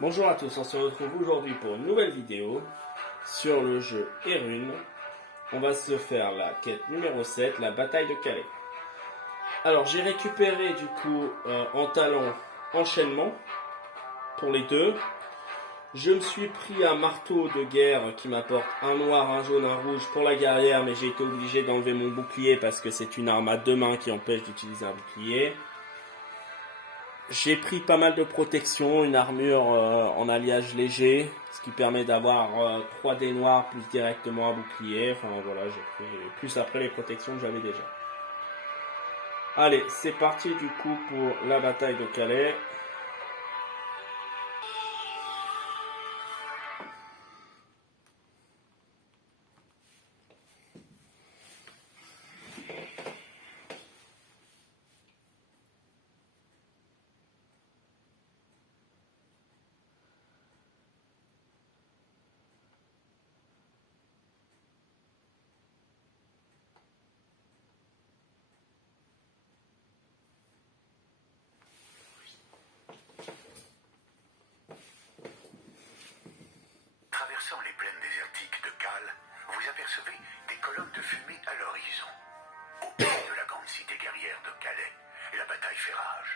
Bonjour à tous, on se retrouve aujourd'hui pour une nouvelle vidéo sur le jeu Erune. On va se faire la quête numéro 7, la bataille de Calais. Alors j'ai récupéré du coup en talent enchaînement pour les deux. Je me suis pris un marteau de guerre qui m'apporte un noir, un jaune, un rouge pour la guerrière, mais j'ai été obligé d'enlever mon bouclier parce que c'est une arme à deux mains qui empêche d'utiliser un bouclier. J'ai pris pas mal de protection, une armure en alliage léger, ce qui permet d'avoir 3 dés noirs plus directement un bouclier. Enfin voilà, j'ai pris plus après les protections que j'avais déjà. Allez, c'est parti du coup pour la bataille de Calais. Traversant les plaines désertiques de Cales, vous apercevez des colonnes de fumée à l'horizon. Au pied de la grande cité guerrière de Calais, la bataille fait rage.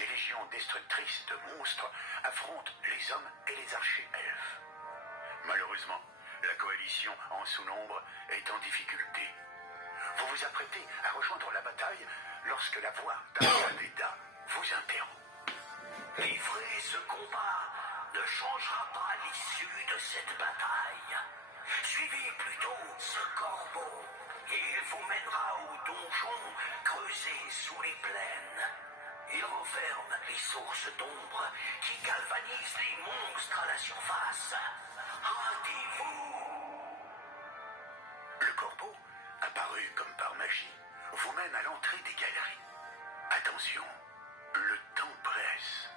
Des légions destructrices de monstres affrontent les hommes et les archers elfes. Malheureusement, la coalition en sous-nombre est en difficulté. Vous vous apprêtez à rejoindre la bataille lorsque la voix d'Arthadeda vous interrompt. Livrez ce combat ne changera pas l'issue de cette bataille. Suivez plutôt ce corbeau et il vous mènera au donjon creusé sous les plaines. Il renferme les sources d'ombre qui galvanisent les monstres à la surface. Hâtez-vous! Le corbeau, apparu comme par magie, vous mène à l'entrée des galeries. Attention, le temps presse.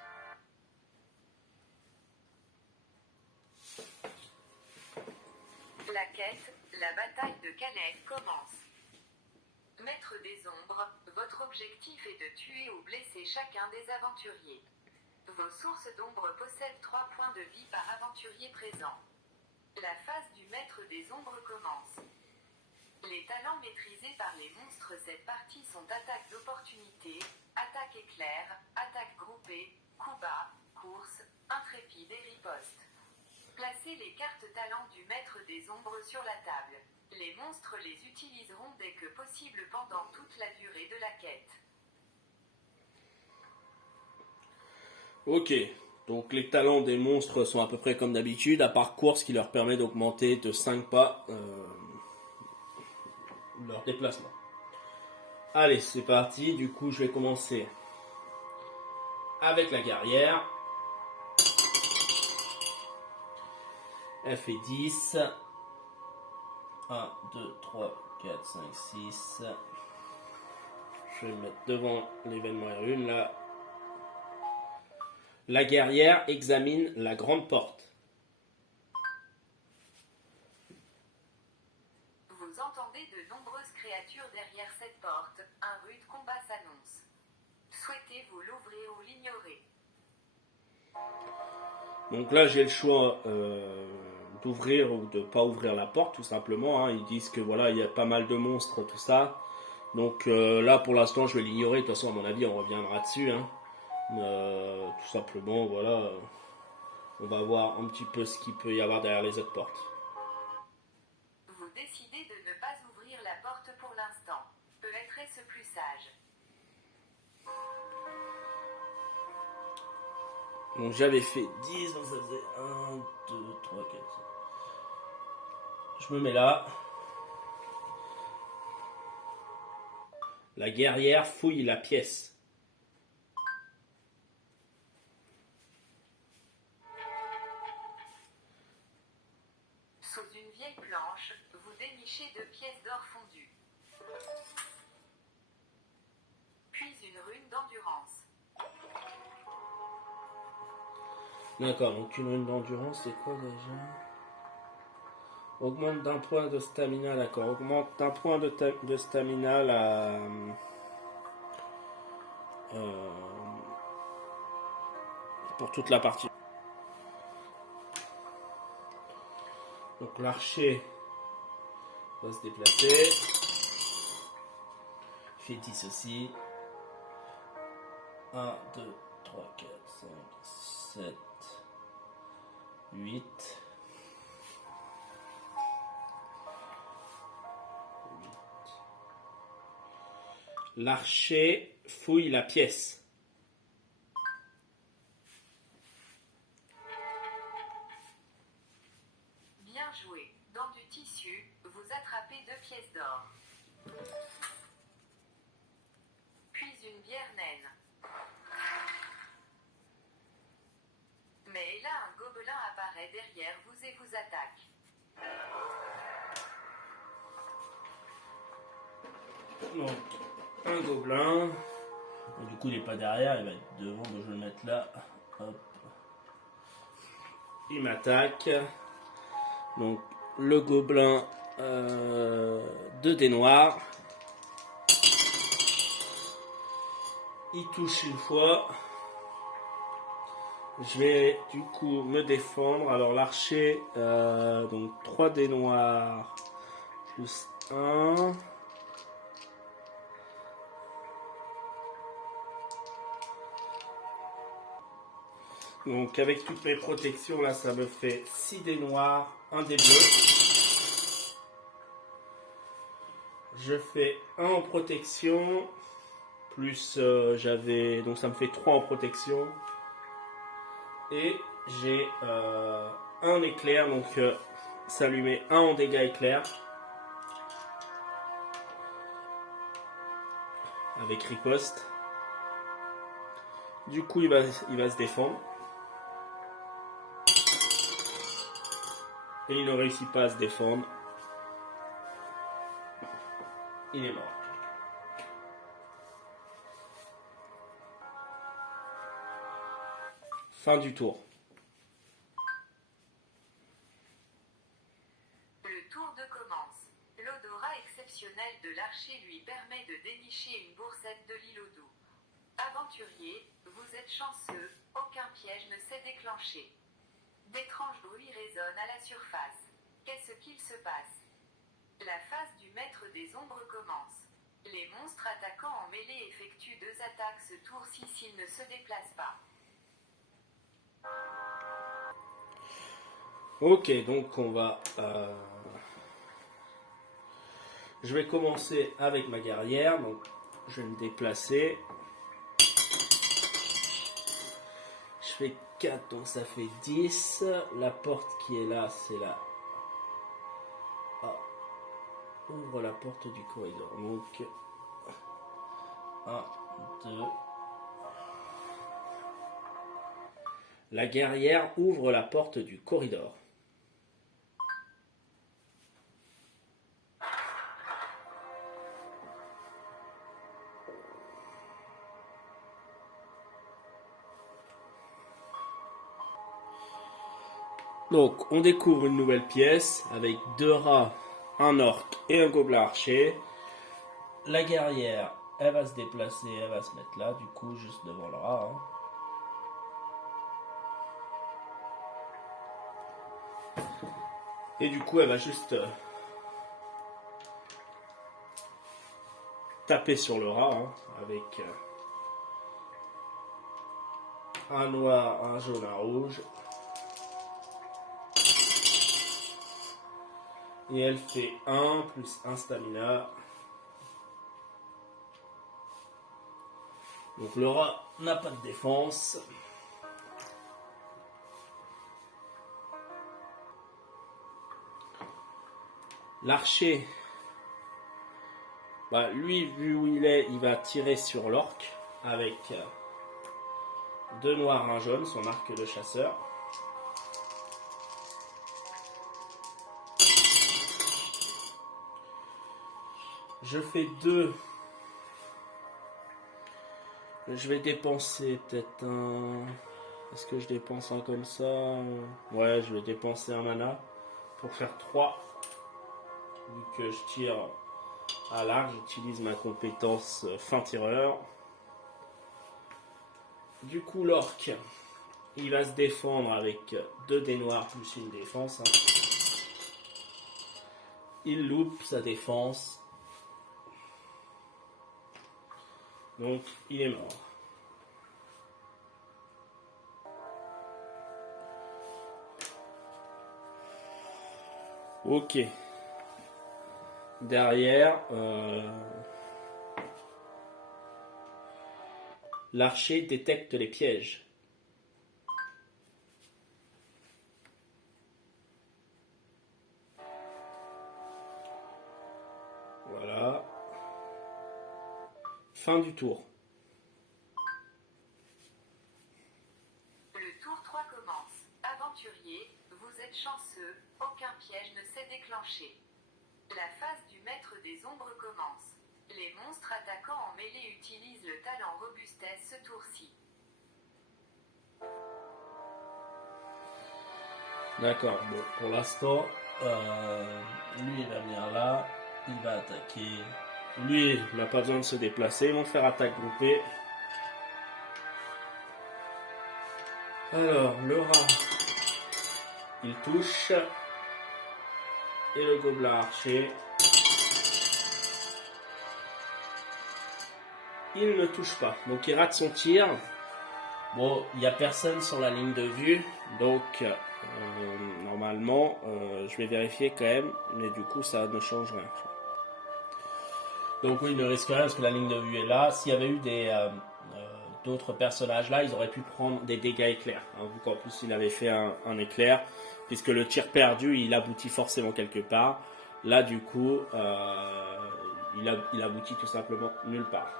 La quête, la bataille de Calais commence. Maître des ombres, votre objectif est de tuer ou blesser chacun des aventuriers. Vos sources d'ombre possèdent 3 points de vie par aventurier présent. La phase du maître des ombres commence. Les talents maîtrisés par les monstres cette partie sont attaque d'opportunité, attaque éclair, attaque groupée, coup bas, course, intrépide et riposte. Placez les cartes talents du maître des ombres sur la table. Les monstres les utiliseront dès que possible pendant toute la durée de la quête. Ok, donc les talents des monstres sont à peu près comme d'habitude, à part course qui leur permet d'augmenter de 5 pas leur déplacement. Allez, c'est parti, du coup je vais commencer avec la guerrière. Elle fait 10. 1, 2, 3, 4, 5, 6. Je vais me mettre devant l'événement Erune là. La guerrière examine la grande porte. Vous entendez de nombreuses créatures derrière cette porte. Un rude combat s'annonce. Souhaitez-vous l'ouvrir ou l'ignorer? Donc là j'ai le choix d'ouvrir ou de pas ouvrir la porte tout simplement. Ils disent que voilà il y a pas mal de monstres tout ça. Donc là pour l'instant je vais l'ignorer. De toute façon à mon avis on reviendra dessus. Tout simplement voilà. On va voir un petit peu ce qu'il peut y avoir derrière les autres portes. Vous décidez de ne pas ouvrir la porte pour l'instant. Peut-être est-ce plus sage. Donc j'avais fait 10, donc ça faisait 1, 2, 3, 4, 5. Je me mets là. La guerrière fouille la pièce. Sous une vieille planche, vous dénichez 2 pièces d'or fondues. Puis une rune d'endurance. D'accord, donc une rune d'endurance, c'est quoi déjà? Augmente d'un point de stamina, d'accord. Augmente d'un point de stamina pour toute la partie. Donc l'archer va se déplacer. Il fait 10 aussi. 1, 2, 3, 4, 5, 7, 8. L'archer fouille la pièce. Bien joué. Dans du tissu, vous attrapez 2 pièces d'or. Puis une bière naine. Mais là, un gobelin apparaît derrière vous et vous attaque. Donc, un gobelin. Bon, du coup, il n'est pas derrière, il va être devant, donc je vais le mettre là. Hop. Il m'attaque. Donc, le gobelin, 2 dés noirs. Il touche une fois. Je vais du coup me défendre. Alors, l'archer, donc 3 dés noirs plus 1. Donc avec toutes mes protections là, ça me fait 6 dés noirs, 1 dé bleu. Je fais 1 en protection, plus j'avais, donc ça me fait 3 en protection. Et j'ai un éclair, donc ça lui met 1 en dégâts éclair. Avec riposte. Du coup il va se défendre. Et il ne réussit pas à se défendre. Il est mort. Fin du tour. Le tour de commence. L'odorat exceptionnel de l'archer lui permet de dénicher une boursette de l'îlot. Aventurier, vous êtes chanceux, aucun piège ne s'est déclenché. D'étranges bruits résonnent à la surface. Qu'est-ce qu'il se passe? La phase du maître des ombres commence. Les monstres attaquants en mêlée effectuent 2 attaques ce tour-ci s'ils ne se déplacent pas. Ok, donc on va... Je vais commencer avec ma guerrière. Donc je vais me déplacer. Je fais 4, donc ça fait 10. La porte qui est là, c'est là. Ah. Ouvre la porte du corridor. Donc 1, 2. La guerrière ouvre la porte du corridor. Donc, on découvre une nouvelle pièce avec 2 rats, un orc et un gobelin archer. La guerrière, elle va se déplacer, elle va se mettre là, du coup, juste devant le rat. Et du coup, elle va juste taper sur le rat avec un noir, un jaune, un rouge. Et elle fait 1 plus 1 stamina. Donc le rat n'a pas de défense. L'archer, lui, vu où il est, il va tirer sur l'orc avec 2 noirs, un jaune, son arc de chasseur. Je fais 2. Je vais dépenser peut-être un... Est-ce que je dépense un comme ça? Ouais, je vais dépenser un mana pour faire 3. Vu que je tire à l'arc, j'utilise ma compétence fin tireur. Du coup, l'orc, il va se défendre avec 2 dés noirs plus une défense. il loupe sa défense. Donc, il est mort. Ok. Derrière, l'archer détecte les pièges. Voilà. Fin du tour. Le tour 3 commence. Aventurier, vous êtes chanceux, aucun piège ne s'est déclenché. La phase du maître des ombres commence. Les monstres attaquants en mêlée utilisent le talent robustesse ce tour-ci. D'accord, bon, pour l'instant, lui il va venir là, il va attaquer. Lui, il n'a pas besoin de se déplacer, ils vont faire attaque groupée. Alors, le rat, il touche. Et le gobelin archer, il ne touche pas. Donc il rate son tir. Bon, il n'y a personne sur la ligne de vue. Donc normalement, je vais vérifier quand même. Mais du coup, ça ne change rien. Donc oui, il ne risque rien parce que la ligne de vue est là. S'il y avait eu d'autres personnages là, ils auraient pu prendre des dégâts éclairs. Hein, vu qu'en plus il avait fait un éclair. Puisque le tir perdu, il aboutit forcément quelque part. Là, du coup, il aboutit tout simplement nulle part.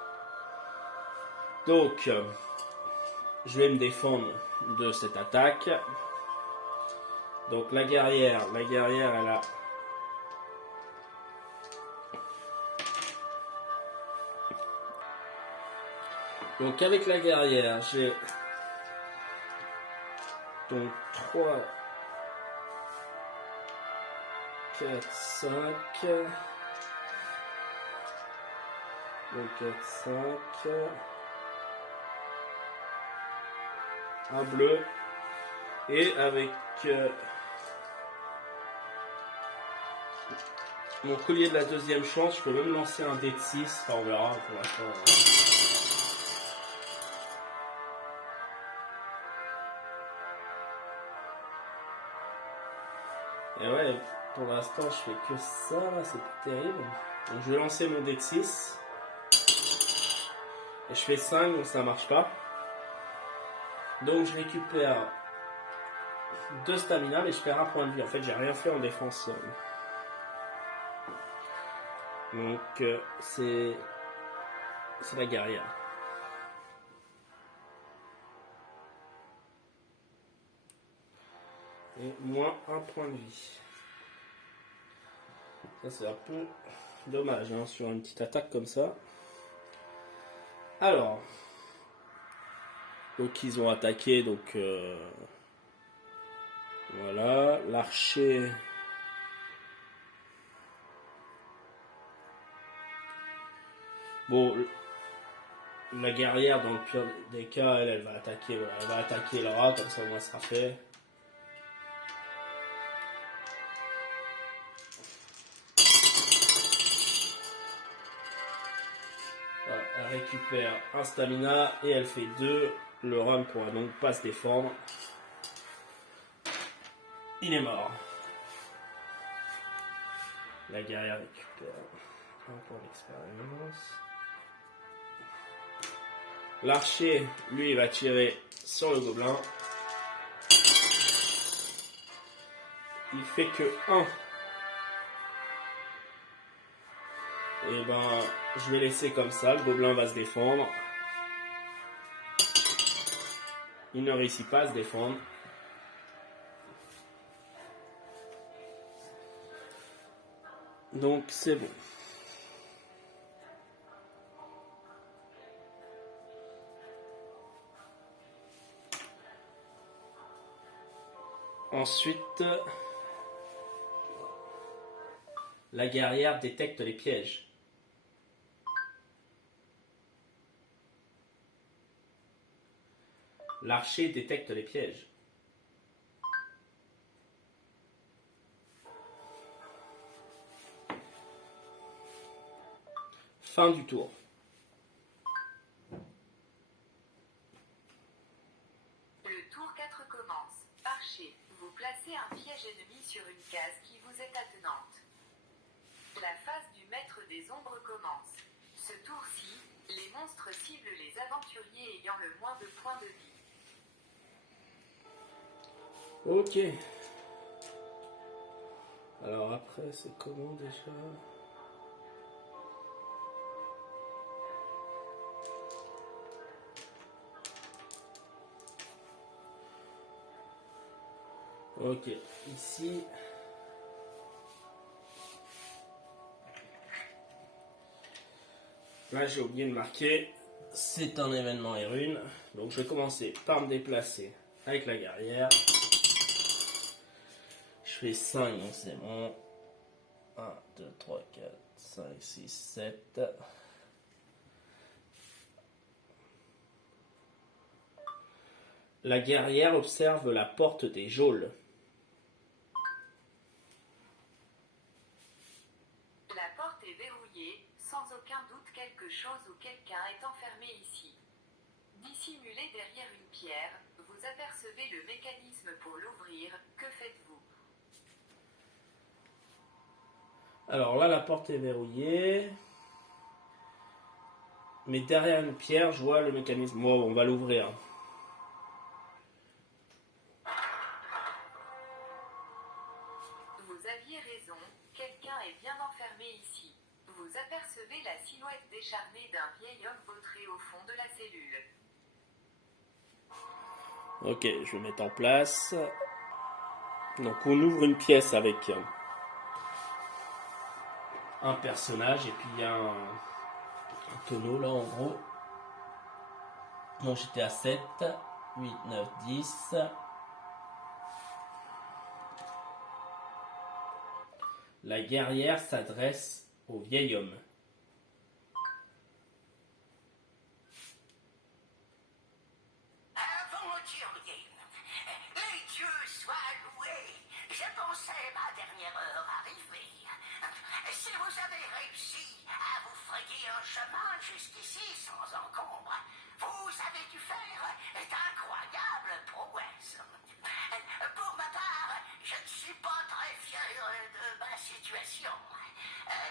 Donc, je vais me défendre de cette attaque. Donc, la guerrière, elle a... Donc, avec la guerrière, j'ai... Donc, 3... 4, 5. Donc 4, 5. Un bleu. Et avec mon collier de la deuxième chance, je peux même lancer un dé de 6. Enfin, on verra pour l'instant. Et ouais, pour l'instant, je fais que ça, là, c'est pas terrible. Donc, je vais lancer mon dé de 6. Et je fais 5, donc ça marche pas. Donc, je récupère 2 stamina, mais je perds un point de vie. En fait, j'ai rien fait en défense. Donc, c'est la guerrière. Et moins un point de vie. Ça, c'est un peu dommage hein, sur une petite attaque comme ça. Alors, donc ils ont attaqué, donc voilà, l'archer. Bon, la guerrière dans le pire des cas, elle va attaquer, voilà, elle va attaquer le rat, comme ça au moins sera fait. Voilà, elle récupère un stamina et elle fait 2. Le rat ne pourra donc pas se défendre. Il est mort. La guerrière récupère un point d'expérience. L'archer, lui, il va tirer sur le gobelin. Il fait que 1. Et ben, je vais laisser comme ça. Le gobelin va se défendre. Il ne réussit pas à se défendre. Donc, c'est bon. Ensuite, la guerrière détecte les pièges. L'archer détecte les pièges. Fin du tour. Le tour 4 commence. Archer, vous placez un piège ennemi sur une case qui vous est attenante. La phase du maître des ombres commence. Ce tour-ci, les monstres ciblent les aventuriers ayant le moins de points de vie. Ok. Alors après, c'est comment déjà? Ok, ici. Là, j'ai oublié de marquer. C'est un événement Erune. Donc, je vais commencer par me déplacer avec la guerrière. Je fais 5, donc c'est bon. 1, 2, 3, 4, 5, 6, 7. La guerrière observe la porte des geôles. La porte est verrouillée, sans aucun doute quelque chose ou quelqu'un est enfermé ici. Dissimulé derrière une pierre, vous apercevez le mécanisme pour l'ouvrir. Que faites-vous? Alors là, la porte est verrouillée. Mais derrière une pierre, je vois le mécanisme. Bon, on va l'ouvrir. Vous aviez raison, quelqu'un est bien enfermé ici. Vous apercevez la silhouette décharnée d'un vieil homme vautré au fond de la cellule. Ok, je vais mettre en place. Donc on ouvre une pièce avec un personnage et puis il y a un tonneau là en gros. Donc j'étais à 7, 8, 9, 10. La guerrière s'adresse au vieil homme. Aventurier, les dieux soient loués. Je pensais ma dernière heure arriver. Si vous avez réussi à vous frayer un chemin jusqu'ici sans encombre, vous avez dû faire d'incroyables prouesses. Pour ma part, je ne suis pas très fier de ma situation.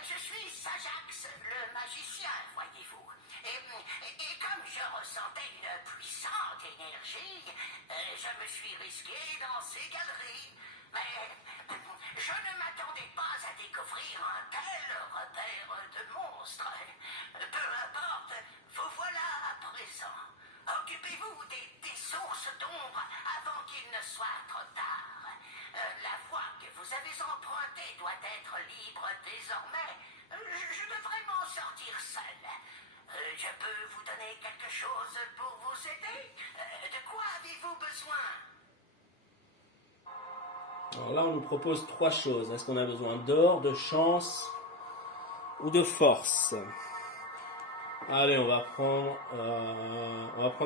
Je suis Sajax, le magicien, voyez-vous. Et comme je ressentais une puissante énergie, je me suis risqué dans ces galeries. Mais je ne m'attendais pas à découvrir un tel repère de monstres. Peu importe, vous voilà à présent. Occupez-vous des sources d'ombre avant qu'il ne soit trop tard. La voie que vous avez empruntée doit être libre désormais. Je devrais m'en sortir seul. Je peux vous donner quelque chose pour vous aider? De quoi avez-vous besoin? Alors là on nous propose 3 choses. Est-ce qu'on a besoin d'or, de chance ou de force? Allez, on va prendre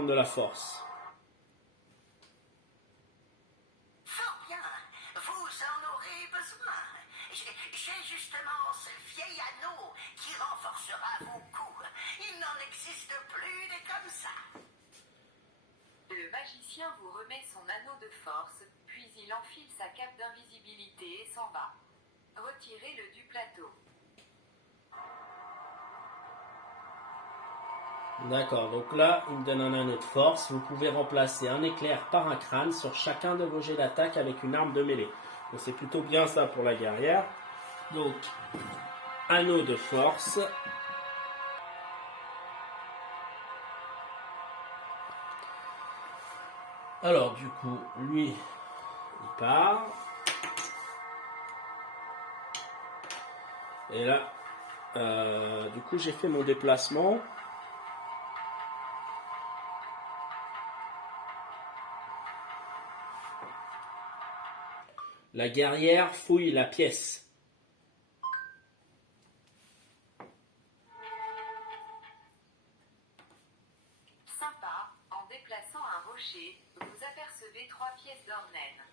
de la force. Fort bien, vous en aurez besoin. J'ai justement ce vieil anneau qui renforcera vos coups. Il n'en existe plus des comme ça. Le magicien vous remet son anneau de force, puis il enfile sa cape d'invisibilité et s'en va. Retirez-le du plateau. D'accord, donc là, il me donne un anneau de force. Vous pouvez remplacer un éclair par un crâne sur chacun de vos jets d'attaque avec une arme de mêlée. Donc c'est plutôt bien ça pour la guerrière. Donc, anneau de force. Alors du coup, lui, il part. Et là, du coup, j'ai fait mon déplacement. La guerrière fouille la pièce. Sympa, en déplaçant un rocher, vous apercevez 3 pièces d'or naine.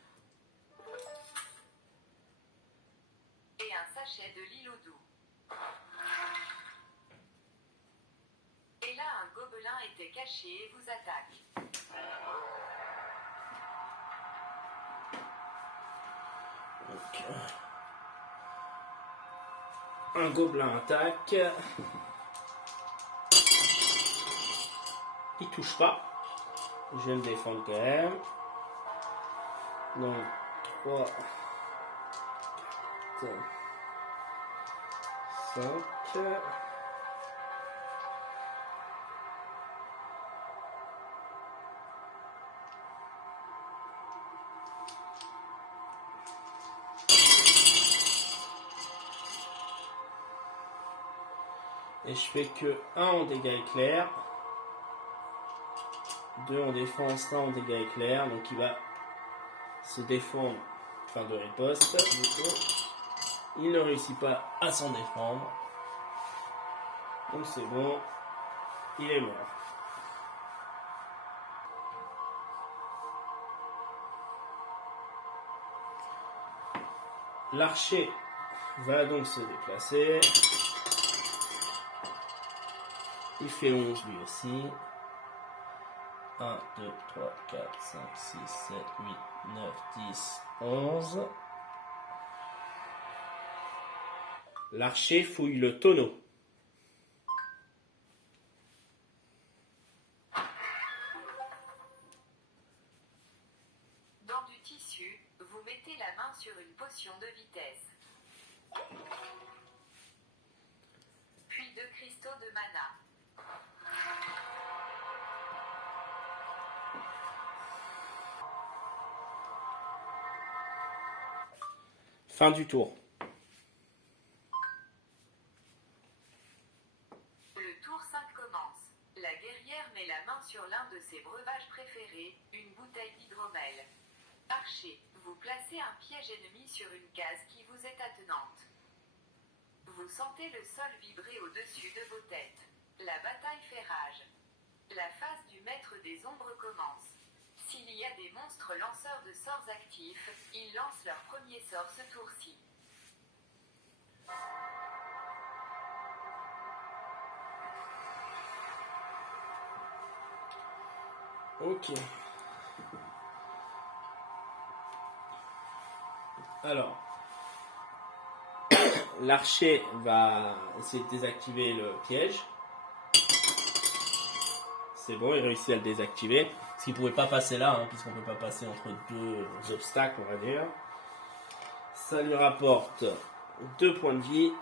Et un sachet de l'îlot doux. brûlins était caché et vous attaque. Donc, un gobelin attaque. Il touche pas. Je vais me défendre quand même. Donc 3, 4, 5. Et je fais que 1 en dégâts éclairs. 2 en défense, 1 en dégâts éclairs. Donc il va se défendre, faire de riposte. Il ne réussit pas à s'en défendre. Donc c'est bon. Il est mort. L'archer va donc se déplacer. Il fait 11 lui aussi. 1, 2, 3, 4, 5, 6, 7, 8, 9, 10, 11. L'archer fouille le tonneau. Dans du tissu, vous mettez la main sur une potion de vitesse. Puis 2 cristaux de mana. Fin du tour. Le tour 5 commence. La guerrière met la main sur l'un de ses breuvages préférés, une bouteille d'hydromel. Archer, vous placez un piège ennemi sur une case qui vous est attenante. Vous sentez le sol vibrer au-dessus de vos têtes. La bataille fait rage. La phase du maître des ombres commence. S'il y a des monstres lanceurs de sorts actifs, ils lancent leur premier sort ce tour-ci. Ok. Alors, l'archer va essayer de désactiver le piège. C'est bon, il réussit à le désactiver. Parce qu'il ne pouvait pas passer là, puisqu'on ne peut pas passer entre 2 obstacles, on va dire. Ça lui rapporte 2 points de vie.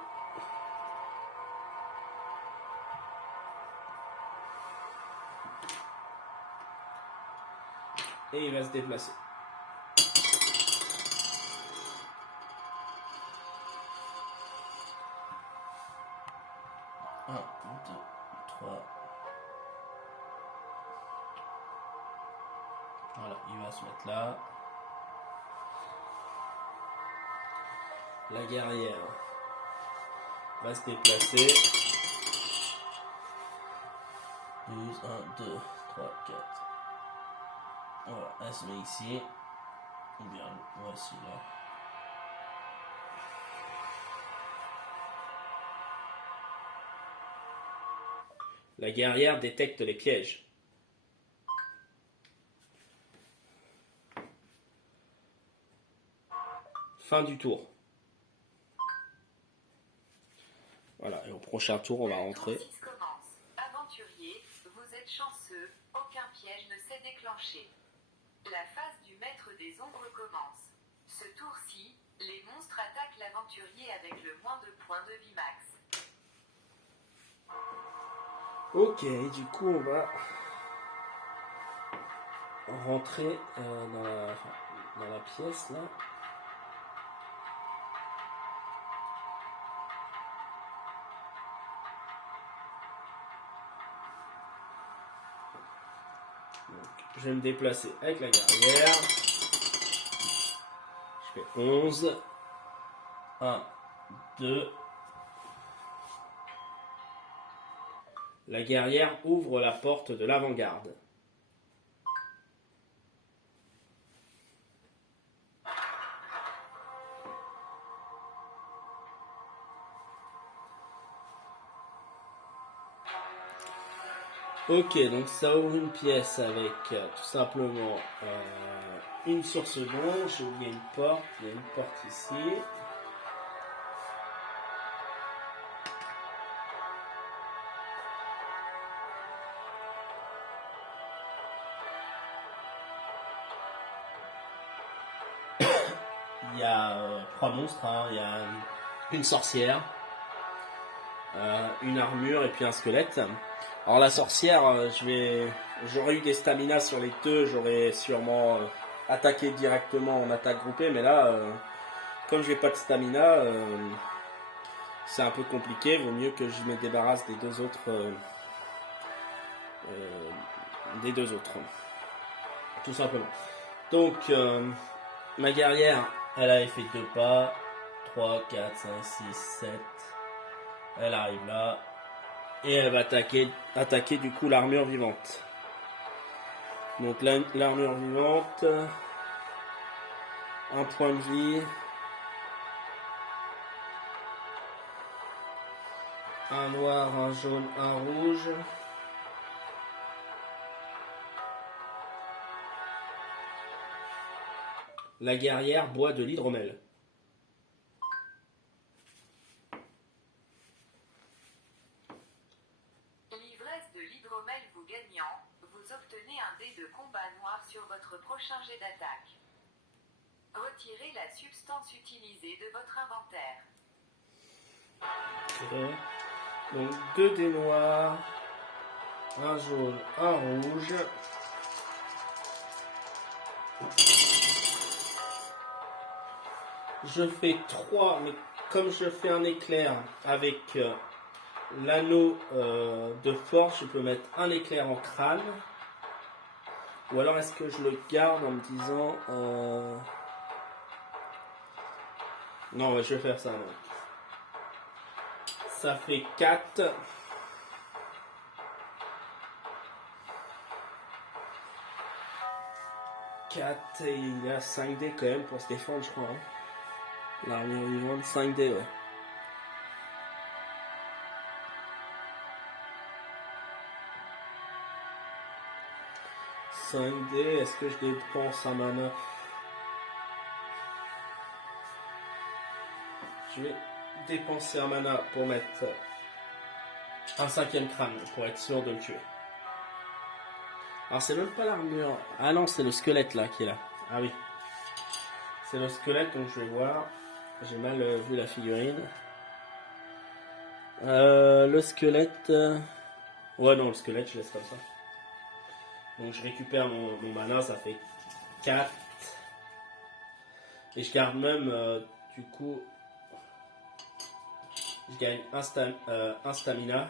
Et il va se déplacer. Un, 2, 3. Voilà, il va se mettre là. La guerrière va se déplacer. 12, 1, 2, 3, 4. Voilà, elle se met ici. Ou bien, voici là. La guerrière détecte les pièges. Fin du tour. Voilà, et au prochain tour, on va rentrer. Le tour 6 commence. Aventurier, vous êtes chanceux, aucun piège ne s'est déclenché. La phase du maître des ombres commence. Ce tour-ci, les monstres attaquent l'aventurier avec le moins de points de vie max. Ok, du coup, on va rentrer dans la pièce là. Donc, je vais me déplacer avec la guerrière. Je fais 11. 1, 2. La guerrière ouvre la porte de l'avant-garde. Ok, donc ça ouvre une pièce avec tout simplement une source d'eau. J'ai oublié une porte. Il y a une porte ici. Il y a 3 monstres. Hein. Il y a une sorcière, une armure et puis un squelette. Alors la sorcière, j'aurais eu des stamina sur les deux, j'aurais sûrement attaqué directement en attaque groupée, mais là, comme je n'ai pas de stamina, c'est un peu compliqué. Vaut mieux que je me débarrasse des deux autres, tout simplement. Donc ma guerrière, elle avait fait 2 pas, 3, 4, 5, 6, 7. Elle arrive là. Et elle va attaquer du coup l'armure vivante. Donc l'armure vivante, un point de vie, un noir, un jaune, un rouge. La guerrière boit de l'hydromel. L'ivresse de l'hydromel vous gagnant, vous obtenez un dé de combat noir sur votre prochain jet d'attaque. Retirez la substance utilisée de votre inventaire. Okay. Donc 2 dés noirs, un jaune, un rouge. Je fais 3, mais comme je fais un éclair avec l'anneau de force, je peux mettre un éclair en crâne. Ou alors est-ce que je le garde en me disant... Non, ouais, je vais faire ça. Donc. Ça fait 4. Et il a 5 dés quand même pour se défendre, je crois. Hein. L'armure vivante, 5 dés, ouais. Est-ce que je dépense un mana? Je vais dépenser un mana pour mettre un 5e crâne, pour être sûr de le tuer. Alors c'est même pas l'armure. Ah non, c'est le squelette là qui est là. Ah oui. C'est le squelette, donc je vais voir. J'ai mal vu la figurine. Le squelette... Ouais non, le squelette je laisse comme ça. Donc je récupère mon mana, ça fait 4. Et je garde même, du coup... Je gagne un stamina.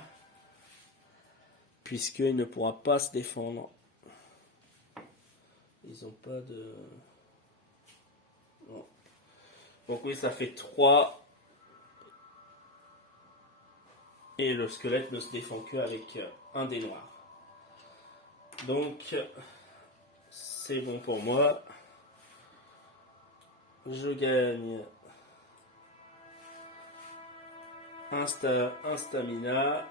Puisqu'il ne pourra pas se défendre. Ils ont pas de... Non. Donc oui, ça fait 3. Et le squelette ne se défend qu'avec un dé noir. Donc, c'est bon pour moi. Je gagne un stamina.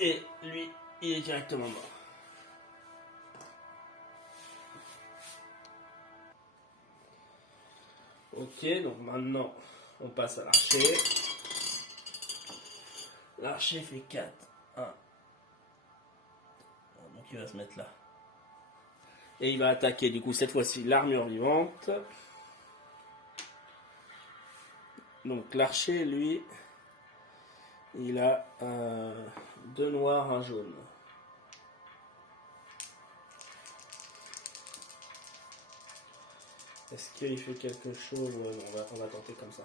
Et lui, il est directement mort. Ok, donc maintenant, on passe à l'archer. L'archer fait 4. 1. Donc il va se mettre là. Et il va attaquer du coup cette fois-ci l'armure vivante. Donc l'archer, lui, il a 2 noirs, un jaune. Est-ce qu'il fait quelque chose? Ouais, on va tenter comme ça.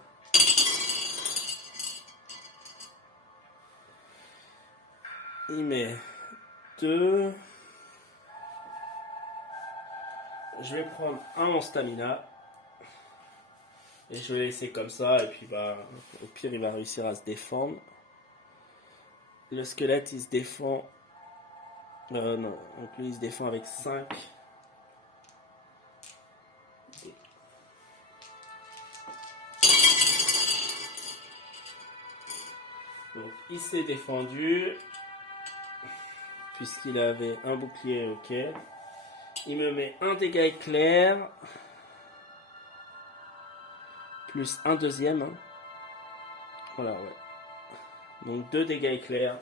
Il met 2. Je vais prendre un en stamina. Et je vais laisser comme ça. Et puis bah, au pire, il va réussir à se défendre. Le squelette, il se défend. Non, donc lui, il se défend avec 5. Donc il s'est défendu. puisqu'il avait un bouclier, ok. Il me met un dégât éclair, plus un deuxième. Hein. Voilà, ouais. Donc 2 dégâts éclairs.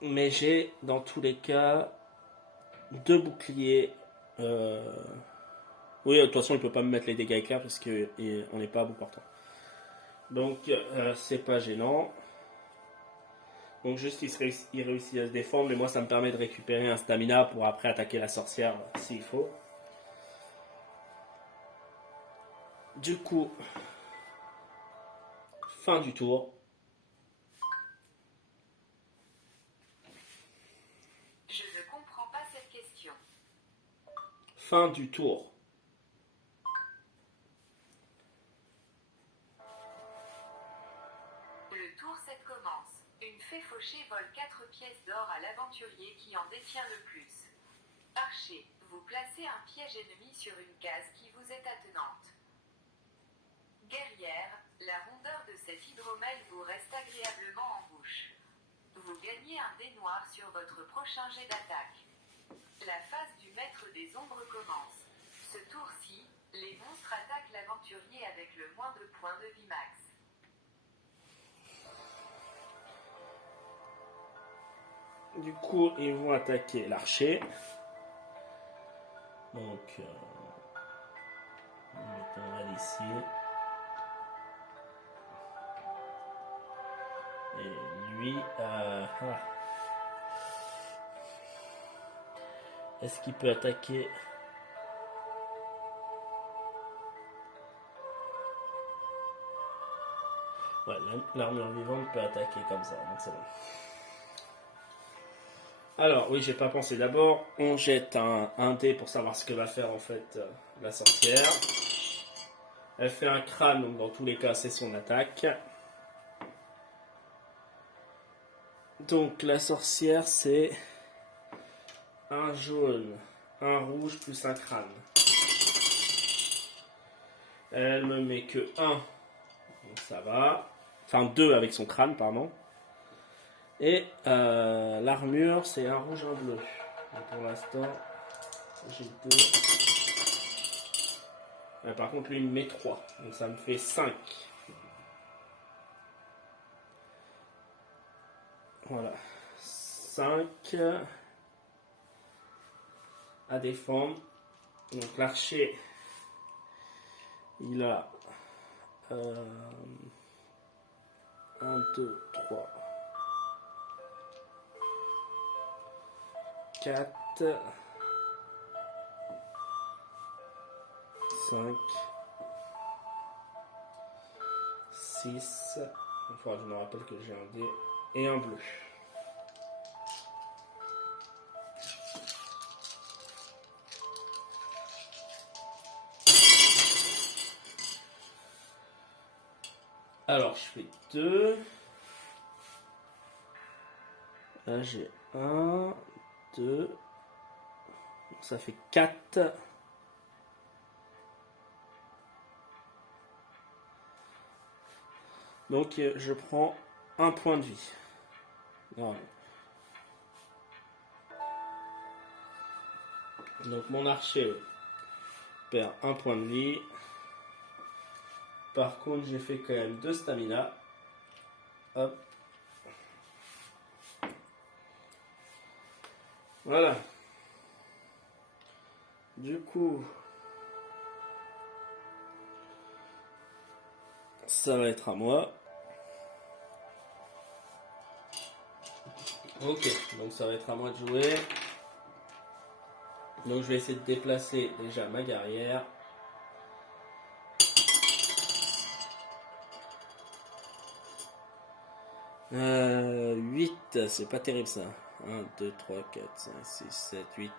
Mais j'ai, dans tous les cas, 2 boucliers. Oui, de toute façon, il peut pas me mettre les dégâts éclairs parce qu'on n'est pas à bout portant. Donc, c'est pas gênant. Donc, juste, il réussit à se défendre. Mais moi, ça me permet de récupérer un stamina pour après attaquer la sorcière s'il faut. Du coup, fin du tour. Je ne comprends pas cette question. Fin du tour. Le tour 7 commence. Une fée fauchée vole 4 pièces d'or à l'aventurier qui en détient le plus. Archer, vous placez un piège ennemi sur une case qui vous est attenante. Guerrière, la rondeur de cet hydromel vous reste agréablement en bouche. Vous gagnez un dé noir sur votre prochain jet d'attaque. La phase du maître des ombres commence. Ce tour-ci, les monstres attaquent l'aventurier avec le moins de points de vie max. Du coup, ils vont attaquer l'archer. Donc, on va ici. Et lui, est-ce qu'il peut attaquer? Ouais, l'armure vivante peut attaquer comme ça, donc c'est bon. Alors, oui, j'ai pas pensé. D'abord, on jette un dé pour savoir ce que va faire en fait la sorcière. Elle fait un crâne, donc dans tous les cas, c'est son attaque. Donc, la sorcière, c'est un jaune, un rouge plus un crâne. Elle me met que 1, donc ça va. Enfin, 2 avec son crâne, pardon. Et l'armure, c'est un rouge et un bleu. Donc pour l'instant, j'ai 2. Par contre, lui, il me met 3. Donc ça me fait 5. Voilà. 5 à défendre. Donc l'archer, il a 1, 2, 3, 4, 5, 6. Il faudra que je me rappelle que j'ai un dé et un bleu. Alors, je fais 2. Là, j'ai 1, 2. Ça fait 4. Donc, je prends un point de vie. Voilà. Donc, mon archer perd un point de vie. Par contre, j'ai fait quand même 2 stamina. Hop. Voilà. Du coup, ça va être à moi. Ok, donc ça va être à moi de jouer. Donc je vais essayer de déplacer déjà ma guerrière. Euh, 8, c'est pas terrible ça. 1, 2, 3, 4, 5, 6, 7, 8.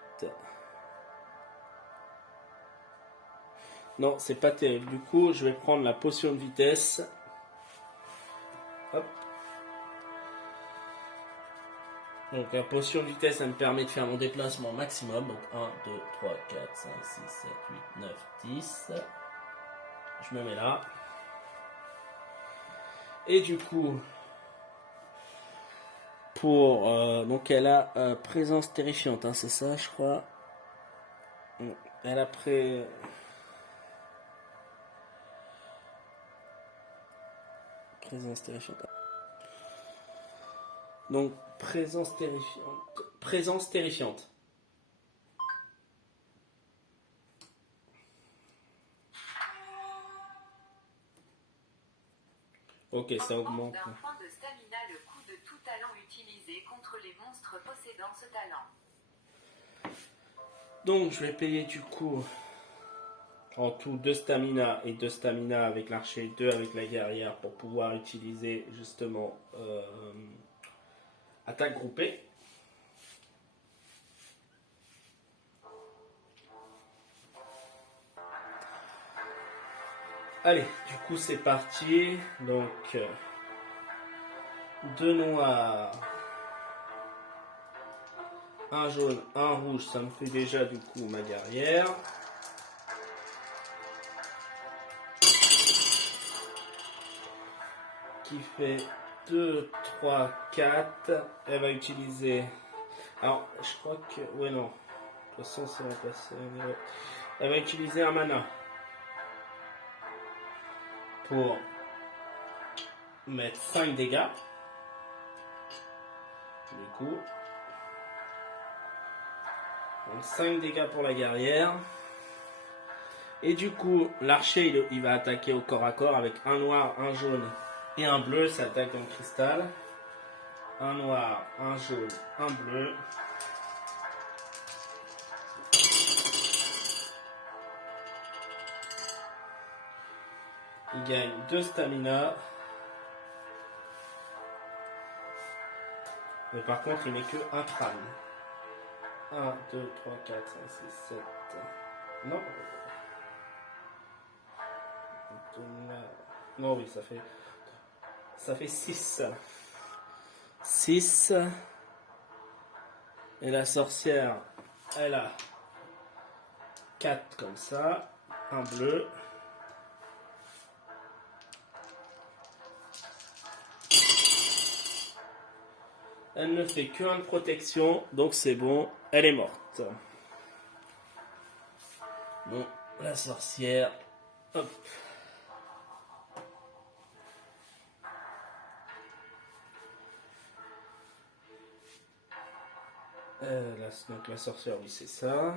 Non, c'est pas terrible. Du coup, je vais prendre la potion de vitesse. Hop. Donc la potion de vitesse, ça me permet de faire mon déplacement maximum. Donc 1, 2, 3, 4, 5, 6, 7, 8, 9, 10. Je me mets là. Et du coup, Donc elle a présence terrifiante, hein, c'est ça, je crois. Elle a présence terrifiante. Donc présence terrifiante. Présence terrifiante. Ok, ça augmente. D'un point de stamina le coût de tout talent utilisé contre les monstres possédant ce talent. Donc je vais payer du coup en tout 2 stamina et 2 stamina avec l'archer, 2 avec la guerrière pour pouvoir utiliser justement attaque groupée. Allez, du coup c'est parti. Donc 2 noirs, un jaune, un rouge, ça me fait déjà du coup ma guerrière. Qui fait 2, 3, 4. Elle va utiliser... Alors, je crois que... Ouais, non. De toute façon, c'est remplacé. Elle va utiliser un mana. Pour mettre 5 dégâts. Du coup. Donc 5 dégâts pour la guerrière. Et du coup, l'archer, il va attaquer au corps à corps avec un noir, un jaune et un bleu. Ça attaque en cristal. Un noir, un jaune, un bleu. Il gagne 2 stamina. Mais par contre, il n'est que un crâne. 1, 2, 3, 4, 5, 6, 7. Non. Non, oui, ça fait 6. 6. Et la sorcière, elle a 4 comme ça. Un bleu. Elle ne fait que 1 de protection, donc c'est bon, elle est morte. Bon, la sorcière, hop. Donc la sorcière, oui, c'est ça.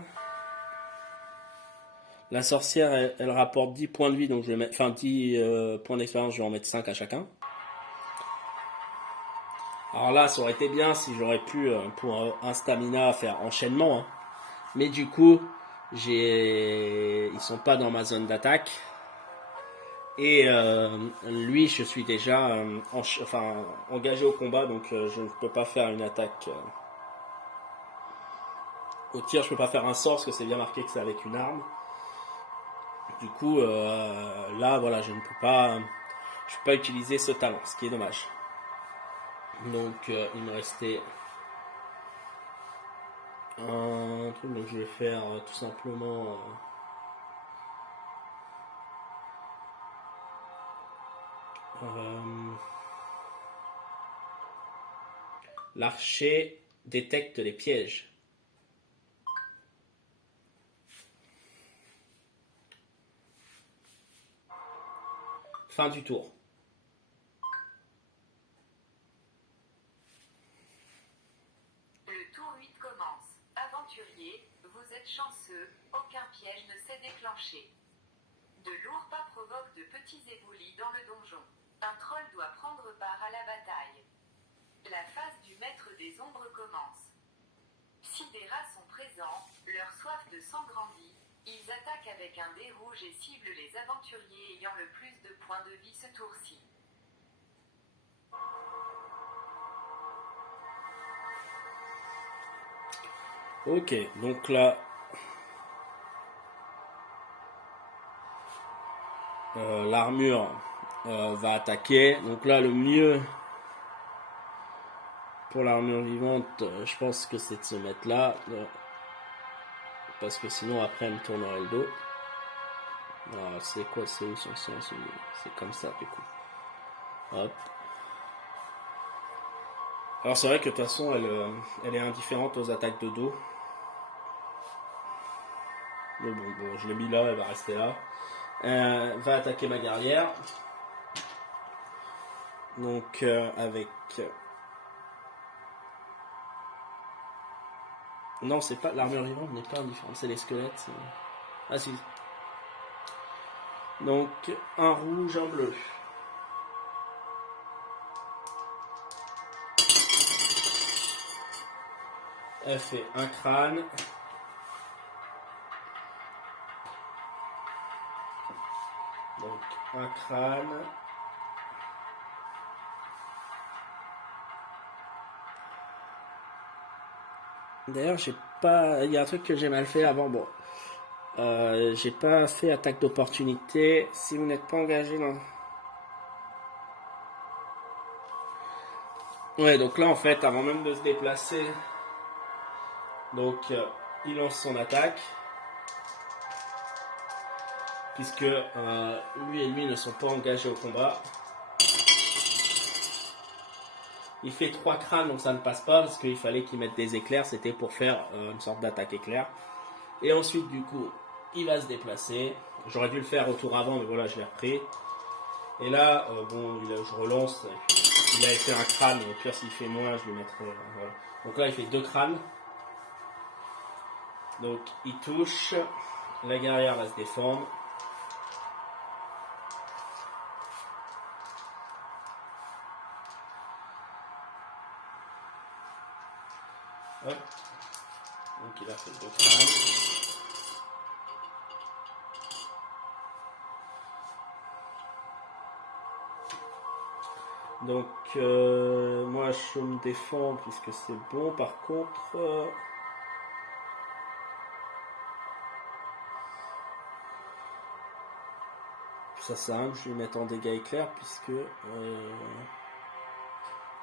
La sorcière, elle rapporte 10 points de vie, donc je vais mettre, enfin 10 points d'expérience, je vais en mettre 5 à chacun. Alors là, ça aurait été bien si j'aurais pu, pour un stamina, faire enchaînement. Hein. Mais du coup, ils sont pas dans ma zone d'attaque. Et lui, je suis déjà engagé au combat, donc je ne peux pas faire une attaque. Au tir, je peux pas faire un sort, parce que c'est bien marqué que c'est avec une arme. Du coup, là, voilà, je peux pas utiliser ce talent, ce qui est dommage. Donc, il me restait un truc, donc je vais faire tout simplement l'archer détecte les pièges. Fin du tour. Le tour 8 commence. Aventurier, vous êtes chanceux, aucun piège ne s'est déclenché. De lourds pas provoquent de petits éboulis dans le donjon. Un troll doit prendre part à la bataille. La phase du maître des ombres commence. Si des rats sont présents, leur soif de sang grandit. Ils attaquent avec un dé rouge et ciblent les aventuriers ayant le plus de points de vie ce tour-ci. Ok, donc là, l'armure va attaquer. Donc là, le mieux pour l'armure vivante, je pense que c'est de se mettre là. Parce que sinon, après, elle me tournerait le dos. Alors, c'est quoi? C'est où son sens? C'est comme ça, du coup. Hop. Alors c'est vrai que de toute façon elle est indifférente aux attaques de dos. Mais bon, je l'ai mis là, elle va rester là. Va attaquer ma guerrière. Donc avec... Non, c'est pas l'armure vivante n'est pas indifférente, c'est les squelettes. Ah si. Donc un rouge, un bleu. Elle fait un crâne. Donc un crâne. D'ailleurs, j'ai pas. Il y a un truc que j'ai mal fait avant. Bon, j'ai pas fait attaque d'opportunité. Si vous n'êtes pas engagé dans. Ouais, donc là en fait, avant même de se déplacer, donc il lance son attaque. Puisque lui et lui ne sont pas engagés au combat. Il fait 3 crânes, donc ça ne passe pas, parce qu'il fallait qu'il mette des éclairs, c'était pour faire une sorte d'attaque éclair. Et ensuite, du coup, il va se déplacer. J'aurais dû le faire au tour avant, mais voilà, je l'ai repris. Et là, je relance. Il avait fait un crâne, au pire s'il fait moins, je lui mettrai... voilà. Donc là, il fait 2 crânes. Donc, il touche. La guerrière va se défendre. Hop. Donc il a fait 2 crânes. Donc moi je me défends puisque c'est bon. Par contre ça sert à rien que je lui mette en dégâts éclairs puisque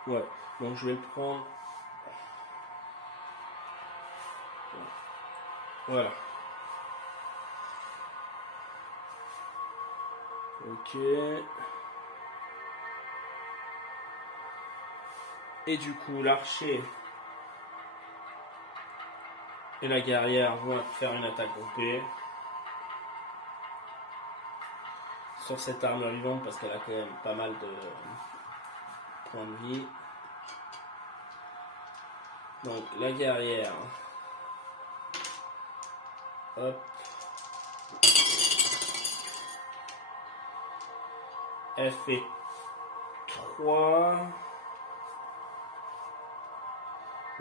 ouais, donc je vais le prendre. Voilà. Ok. Et du coup, l'archer et la guerrière vont faire une attaque groupée sur cette arme vivante parce qu'elle a quand même pas mal de points de vie. Donc la guerrière, hop, elle fait 3,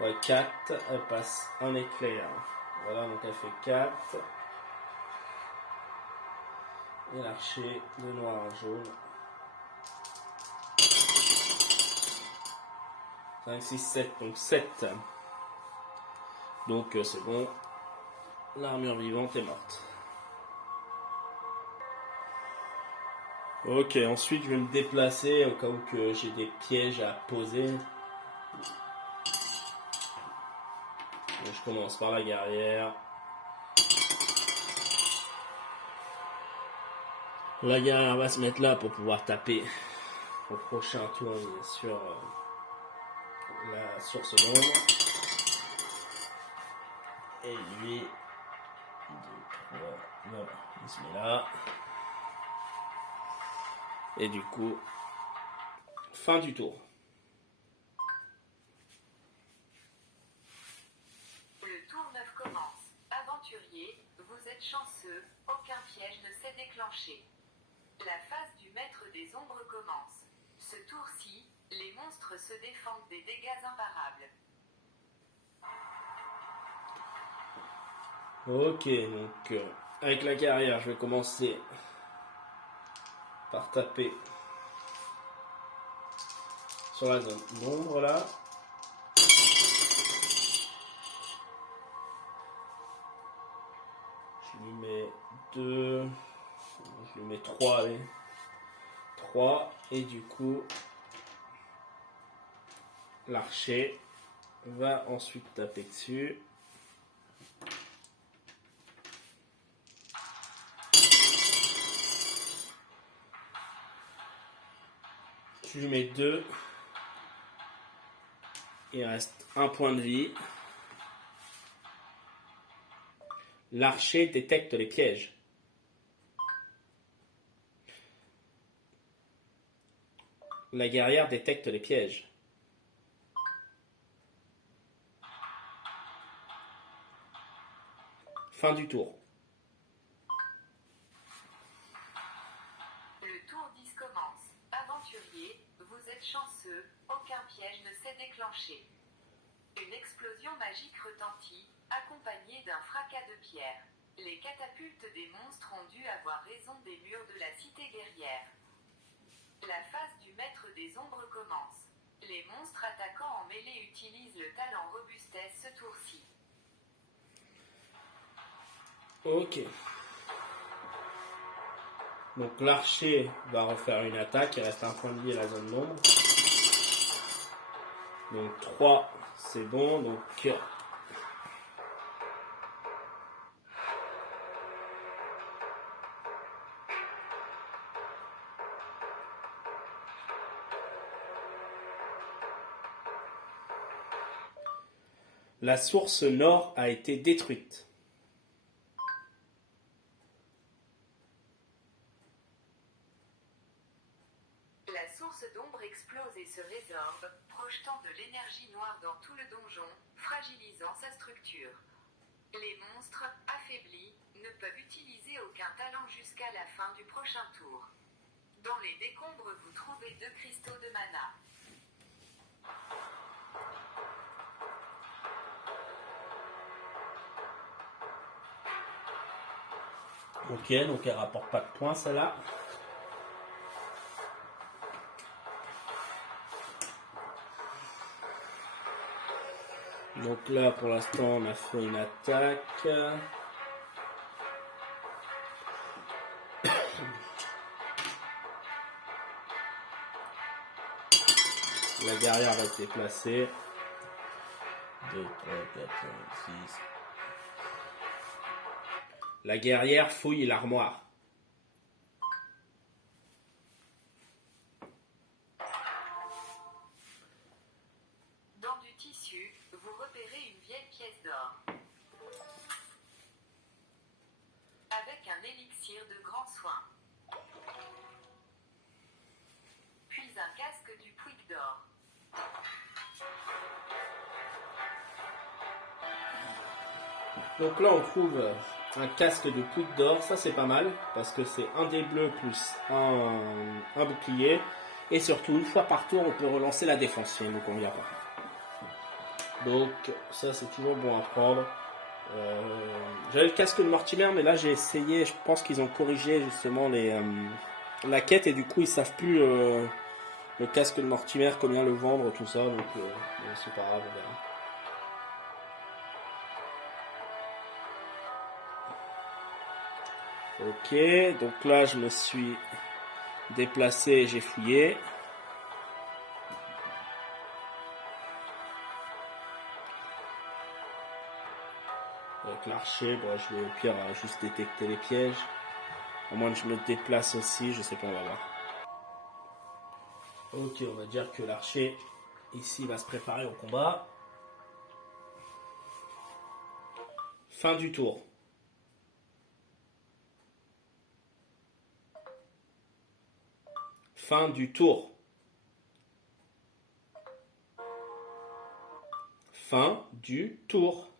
ouais 4, elle passe un éclair. Voilà, donc elle fait 4. Et l'archer de noir à jaune. 5, 6, 7, donc 7. Donc c'est bon. L'armure vivante est morte. Ok, ensuite je vais me déplacer au cas où que j'ai des pièges à poser. Donc, je commence par la guerrière. La guerrière va se mettre là pour pouvoir taper au prochain tour sur la source d'ombre. Et lui, 2, 3, voilà, il se met là. Et du coup, fin du tour. Le tour 9 commence. Aventurier, vous êtes chanceux, aucun piège ne s'est déclenché. La phase du maître des ombres commence. Ce tour-ci, les monstres se défendent des dégâts imparables. Ok, donc avec la guerrière, je vais commencer par taper sur la zone d'ombre là. Je lui mets 2, je lui mets 3, allez. 3, et du coup, l'archer va ensuite taper dessus. Je lui mets 2. Il reste un point de vie. L'archer détecte les pièges. La guerrière détecte les pièges. Fin du tour. Le tour 10 commence. Aventurier, vous êtes chanceux, aucun piège ne s'est déclenché. Une explosion magique retentit, accompagnée d'un fracas de pierre. Les catapultes des monstres ont dû avoir raison des murs de la cité guerrière. La phase du maître des ombres commence. Les monstres attaquants en mêlée utilisent le talent robustesse ce tour-ci. Ok. Donc l'archer va refaire une attaque. Il reste un point de vie à la zone d'ombre. Donc 3, c'est bon. Donc la source nord a été détruite. La source d'ombre explose et se résorbe, projetant de l'énergie noire dans tout le donjon, fragilisant sa structure. Les monstres, affaiblis, ne peuvent utiliser aucun talent jusqu'à la fin du prochain tour. Dans les décombres, vous trouvez 2 cristaux de mana. Ok, donc elle rapporte pas de points, celle-là. Donc là, pour l'instant, on a fait une attaque. La guerrière va être déplacée. 2, 3, 4, 5, 6. La guerrière fouille l'armoire. Dans du tissu, vous repérez une vieille pièce d'or. Avec un élixir de grand soin. Puis un casque du Puig d'or. Donc là, on trouve un casque de Puig d'or. Ça, c'est pas mal parce que c'est un dé bleu plus un bouclier. Et surtout, une fois par tour, on peut relancer la défense si elle ne nous convient pas. Donc ça, c'est toujours bon à prendre. J'avais le casque de Mortimer, mais là, j'ai essayé. Je pense qu'ils ont corrigé justement la quête et du coup, ils savent plus le casque de Mortimer, combien le vendre, tout ça. Donc c'est pas grave, on verra. Ok, donc là je me suis déplacé et j'ai fouillé. Avec l'archer, bon, je vais au pire juste détecter les pièges. À moins que je me déplace aussi, je sais pas, on va voir. Ok, on va dire que l'archer ici va se préparer au combat. Fin du tour. Fin du tour. Fin du tour.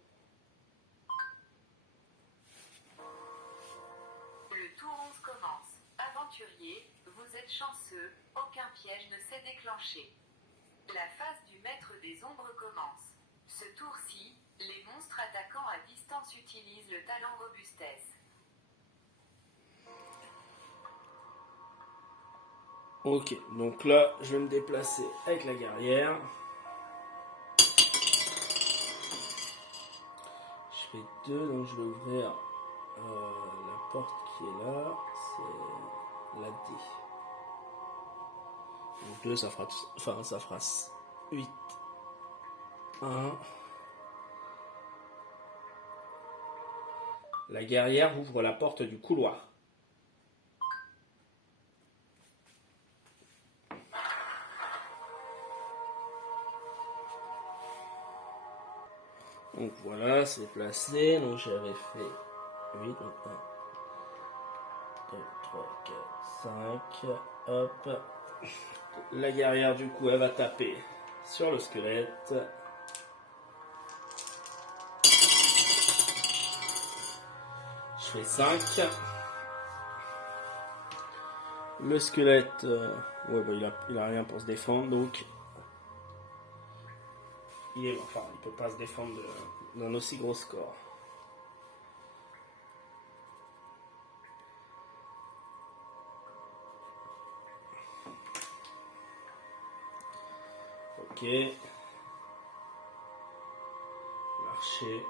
Le tour 11 commence. Aventurier, vous êtes chanceux, aucun piège ne s'est déclenché. La phase du maître des ombres commence. Ce tour-ci, les monstres attaquants à distance utilisent le talent robustesse. Ok, donc là, je vais me déplacer avec la guerrière. Je fais 2, donc je vais ouvrir la porte qui est là. C'est la D. Donc 2, ça fera 8. 1. La guerrière ouvre la porte du couloir. Donc voilà, c'est placé. Donc j'avais fait 8. Donc 1, 2, 3, 4, 5. Hop. La guerrière, du coup, elle va taper sur le squelette. Je fais 5. Le squelette, ouais, bah, il a rien pour se défendre, donc il peut pas se défendre d'un aussi gros score. Ok. L'archer.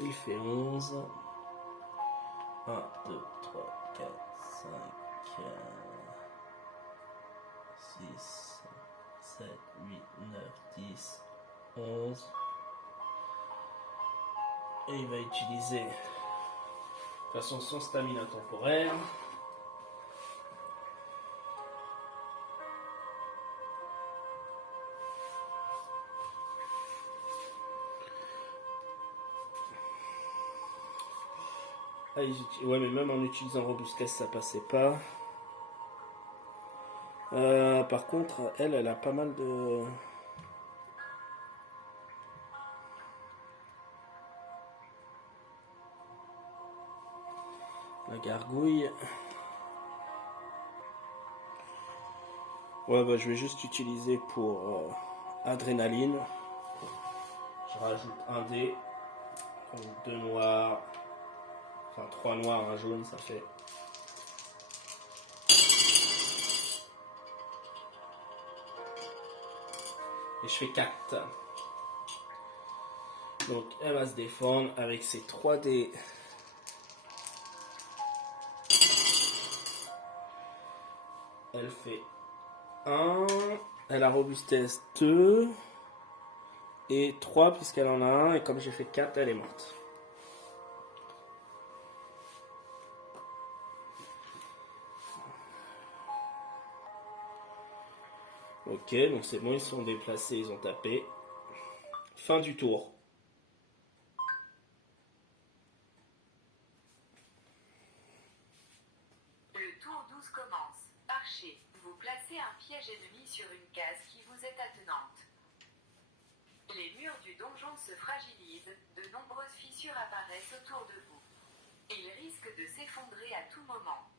Il fait 11. 1, 2, 3, 4, 5, 6, 7, 8, 9, 10, 11. Et il va utiliser de toute façon son stamina temporaire. Ah, ouais, mais même en utilisant robustesse, ça passait pas. Par contre, elle a pas mal de... La gargouille. Ouais, bah je vais juste utiliser pour adrénaline. Je rajoute un dé. Donc 2 noirs. Enfin 3 noirs, un jaune, ça fait. Et je fais 4. Donc elle va se défendre avec ses 3 dés. Elle fait 1. Elle a robustesse 2. Et 3 puisqu'elle en a 1. Et comme j'ai fait 4, elle est morte. Ok, donc c'est bon, ils sont déplacés, ils ont tapé. Fin du tour. Le tour 12 commence. Archer, vous placez un piège ennemi sur une case qui vous est attenante. Les murs du donjon se fragilisent, de nombreuses fissures apparaissent autour de vous. Ils risquent de s'effondrer à tout moment.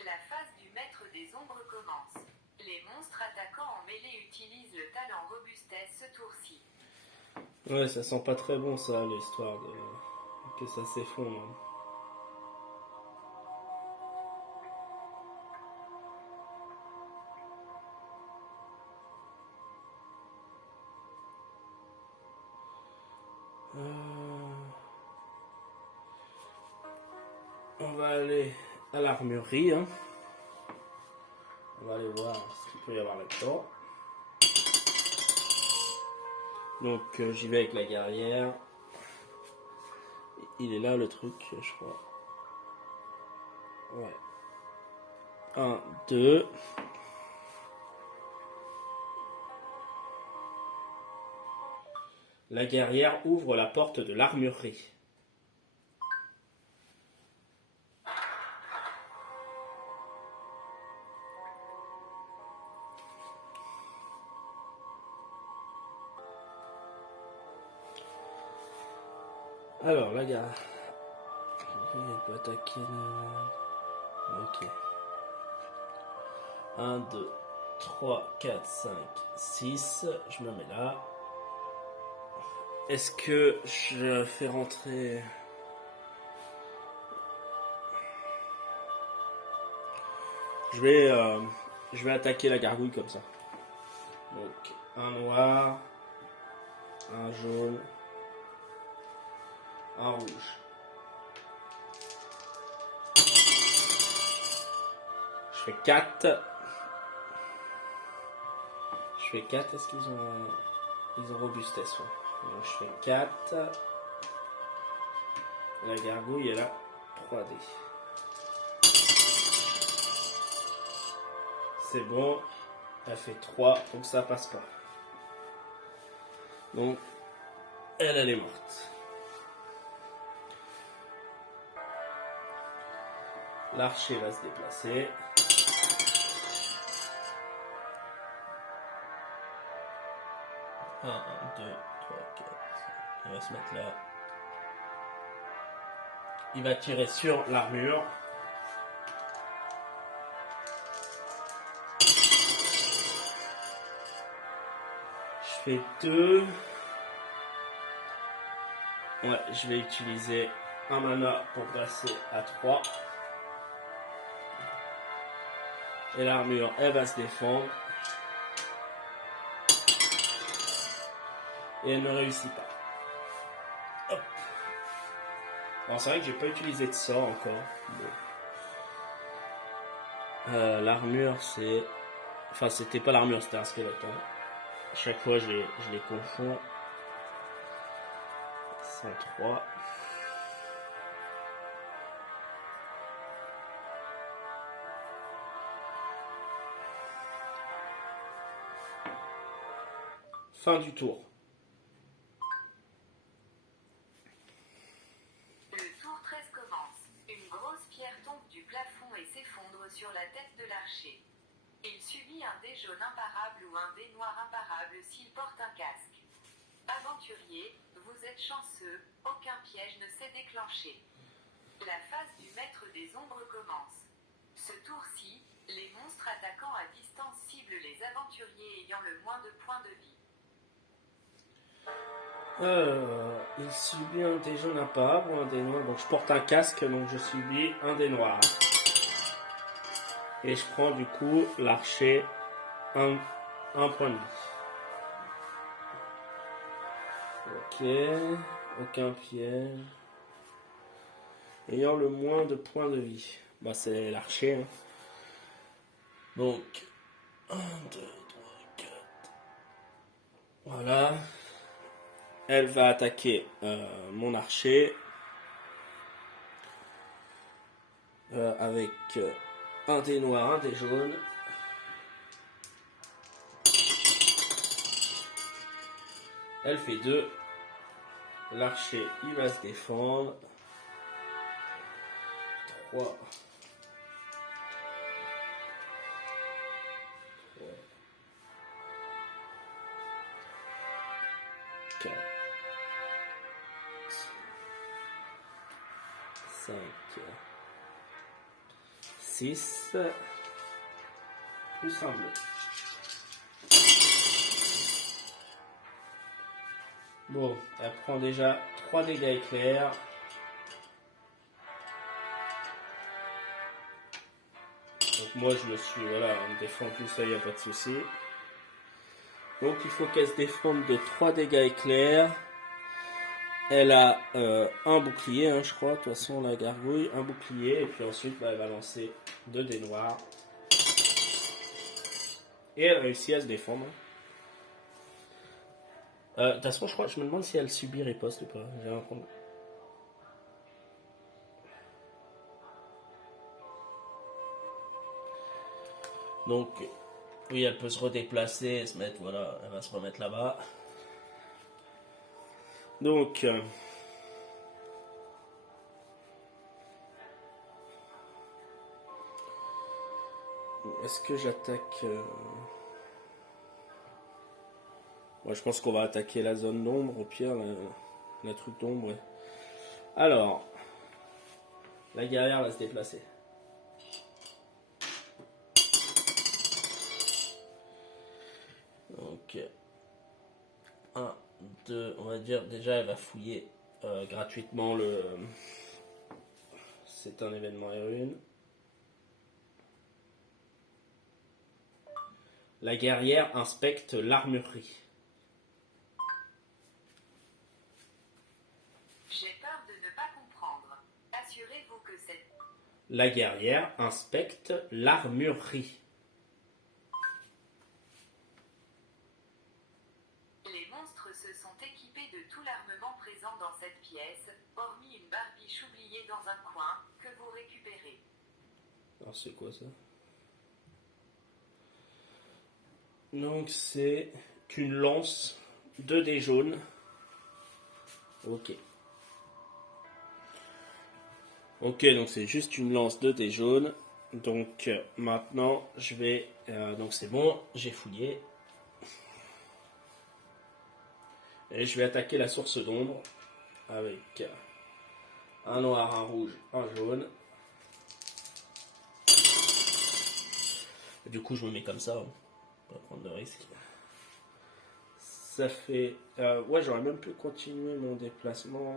La phase du maître des ombres commence. Les monstres attaquants en mêlée utilisent le talent robustesse ce tour-ci. Ouais, ça sent pas très bon ça, l'histoire de... que ça s'effondre. On va aller à l'armurerie. Hein. On va aller voir ce qu'il peut y avoir là-dedans. Donc j'y vais avec la guerrière. Il est là le truc, je crois. Ouais. 1, 2. La guerrière ouvre la porte de l'armurerie. Alors, la gare. Elle peut attaquer. Ok. 1, 2, 3, 4, 5, 6. Je me mets là. Est-ce que je fais rentrer. Je vais attaquer la gargouille comme ça. Donc, un noir. Un jaune. Un rouge. Je fais 4. Je fais 4. Est-ce qu'ils ont... Ils ont robustesse. Ouais. Donc je fais 4. La gargouille elle a 3D. C'est bon. Elle fait 3, donc ça passe pas. Donc, elle est morte. L'archer va se déplacer. Un, 2, 3, 4. Il va se mettre là. Il va tirer sur l'armure. Je fais 2. Ouais, je vais utiliser un mana pour passer à 3. Et l'armure, elle va se défendre. Et elle ne réussit pas. Hop. Alors c'est vrai que j'ai pas utilisé de sort encore. Bon. L'armure c'est... Enfin c'était pas l'armure, c'était un squelette. Hein. À chaque fois je les confonds. 103. Fin du tour. Le tour 13 commence. Une grosse pierre tombe du plafond et s'effondre sur la tête de l'archer. Il subit un dé jaune imparable ou un dé noir imparable s'il porte un casque. Aventurier, vous êtes chanceux, aucun piège ne s'est déclenché. La phase du maître des ombres commence. Ce tour-ci, les monstres attaquant à distance ciblent les aventuriers ayant le moins de points de vie. Il subit un dé jaune imparable ou un dé noir. Donc je porte un casque, donc je subis un dé noir. Et je prends du coup l'archer un point de vie. Ok, aucun piège. Ayant le moins de points de vie. Bah c'est l'archer. Hein. Donc 1, 2, 3, 4. Voilà. Elle va attaquer mon archer. Avec un dé noir, un dé jaune. Elle fait 2. L'archer, il va se défendre. 3. 4. 5. 6. Plus un bleu. Bon, elle prend déjà 3 dégâts éclairs. Donc moi je me suis, voilà, on me défend plus, ça y a pas de souci. Donc il faut qu'elle se défende de 3 dégâts éclairs. Elle a un bouclier, hein, je crois, de toute façon la gargouille, un bouclier, et puis ensuite bah, elle va lancer 2 dés noirs. Et elle réussit à se défendre. De toute façon, je me demande si elle subit riposte ou pas. J'ai un problème. Donc, oui, elle peut se redéplacer et se mettre, voilà, elle va se remettre là-bas. Donc, est-ce que j'attaque Moi, je pense qu'on va attaquer la zone d'ombre, au pire, la truc d'ombre. Ouais. Alors, la guerrière va se déplacer. Donc, 1, 2, on va dire, déjà, elle va fouiller gratuitement le... C'est un événement R1. La guerrière inspecte l'armurerie. J'ai peur de ne pas comprendre. Assurez-vous que cette... La guerrière inspecte l'armurerie. Les monstres se sont équipés de tout l'armement présent dans cette pièce, hormis une barbiche oubliée dans un coin, que vous récupérez. Alors c'est quoi ça? Donc c'est qu'une lance 2 dés jaunes. Ok. Ok, donc c'est juste une lance 2 dés jaunes. Donc maintenant je vais... donc c'est bon, j'ai fouillé. Et je vais attaquer la source d'ombre avec un noir, un rouge, un jaune. Du coup je me mets comme ça, hein. Pas prendre de risque. Ça fait... ouais, j'aurais même pu continuer mon déplacement.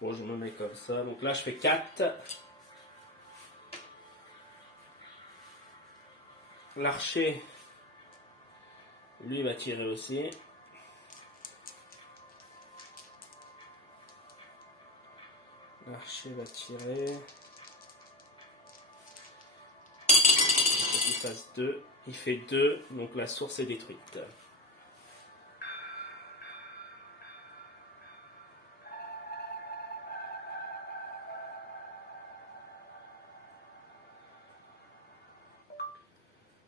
Bon, je me mets comme ça. Donc là, je fais 4. L'archer, lui, va tirer aussi. L'archer va tirer. Il faut qu'il fasse 2. Il fait 2, donc la source est détruite.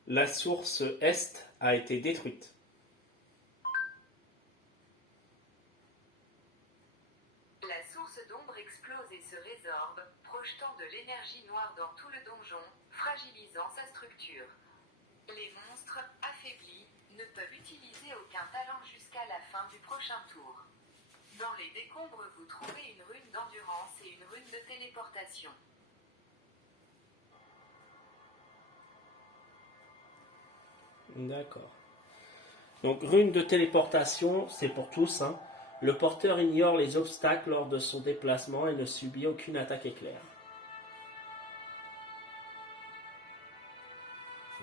La source est a été détruite. La source d'ombre explose et se résorbe, projetant de l'énergie noire dans tout le donjon, fragilisant sa structure. Les monstres, affaiblis, ne peuvent utiliser aucun talent jusqu'à la fin du prochain tour. Dans les décombres, vous trouvez une rune d'endurance et une rune de téléportation. D'accord. Donc, rune de téléportation, c'est pour tous, hein. Le porteur ignore les obstacles lors de son déplacement et ne subit aucune attaque éclair.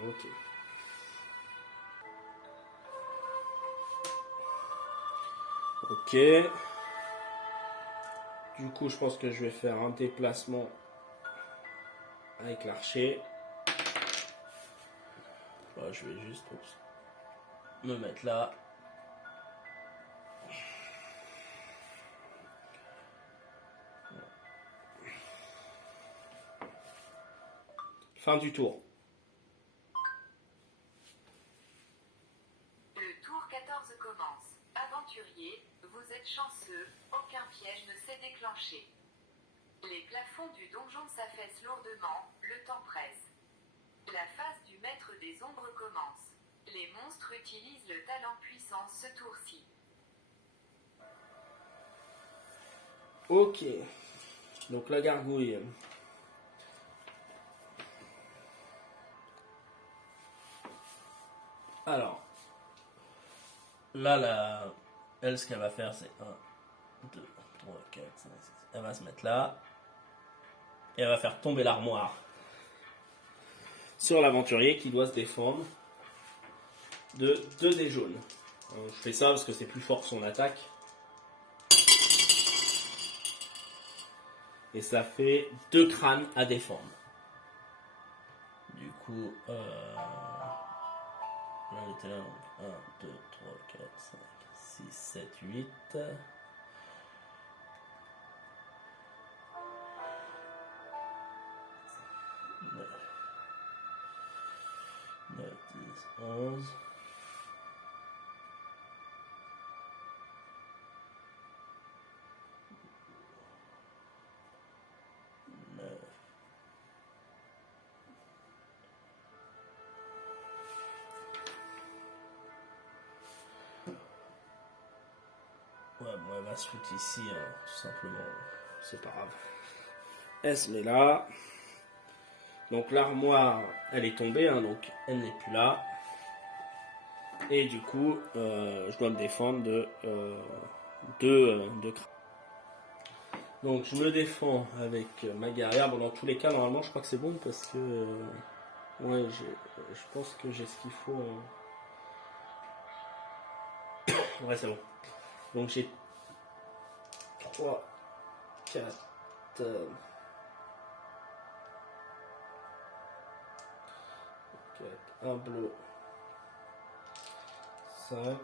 Ok. Ok. Du coup, je pense que je vais faire un déplacement avec l'archer. Bon, je vais juste me mettre là. Fin du tour. Le tour 14 commence. Aventurier, vous êtes chanceux, aucun piège ne s'est déclenché. Les plafonds du donjon s'affaissent lourdement, le temps presse. La phase du maître des ombres commence. Les monstres utilisent le talent puissance ce tour-ci. Ok. Donc la gargouille. Alors. Là, elle, ce qu'elle va faire, c'est 1, 2, 3, 4, 5, 6. Elle va se mettre là. Et elle va faire tomber l'armoire sur l'aventurier qui doit se défendre de 2 dés jaunes. Je fais ça parce que c'est plus fort que son attaque. Et ça fait 2 crânes à défendre. Du coup, là j'étais là, 1, 2, 3, 4, 5, 6, 7, 8. 9, 10, 11. Ouais, bon, elle va se foutre ici, hein, tout simplement. C'est pas grave. Elle se met là. Donc l'armoire, elle est tombée, hein, donc elle n'est plus là. Et du coup, je dois me défendre de crânes. Donc je me défends avec ma guerrière. Bon, dans tous les cas, normalement, je crois que c'est bon parce que... ouais, je pense que j'ai ce qu'il faut. Ouais, c'est bon. Donc j'ai 3, 4... un bleu, 5,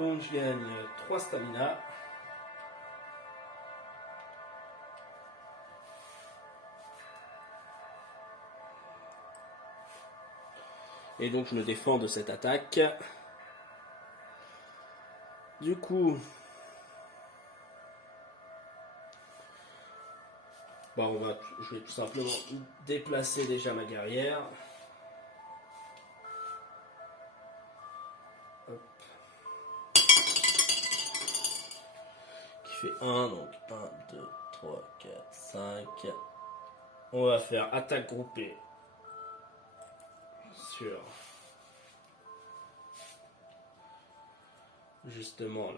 Donc je gagne 3 stamina. Et donc je me défends de cette attaque. Du coup, je vais tout simplement déplacer déjà ma guerrière. Hop. Qui fait 1, donc 1, 2, 3, 4, 5. On va faire attaque groupée sur justement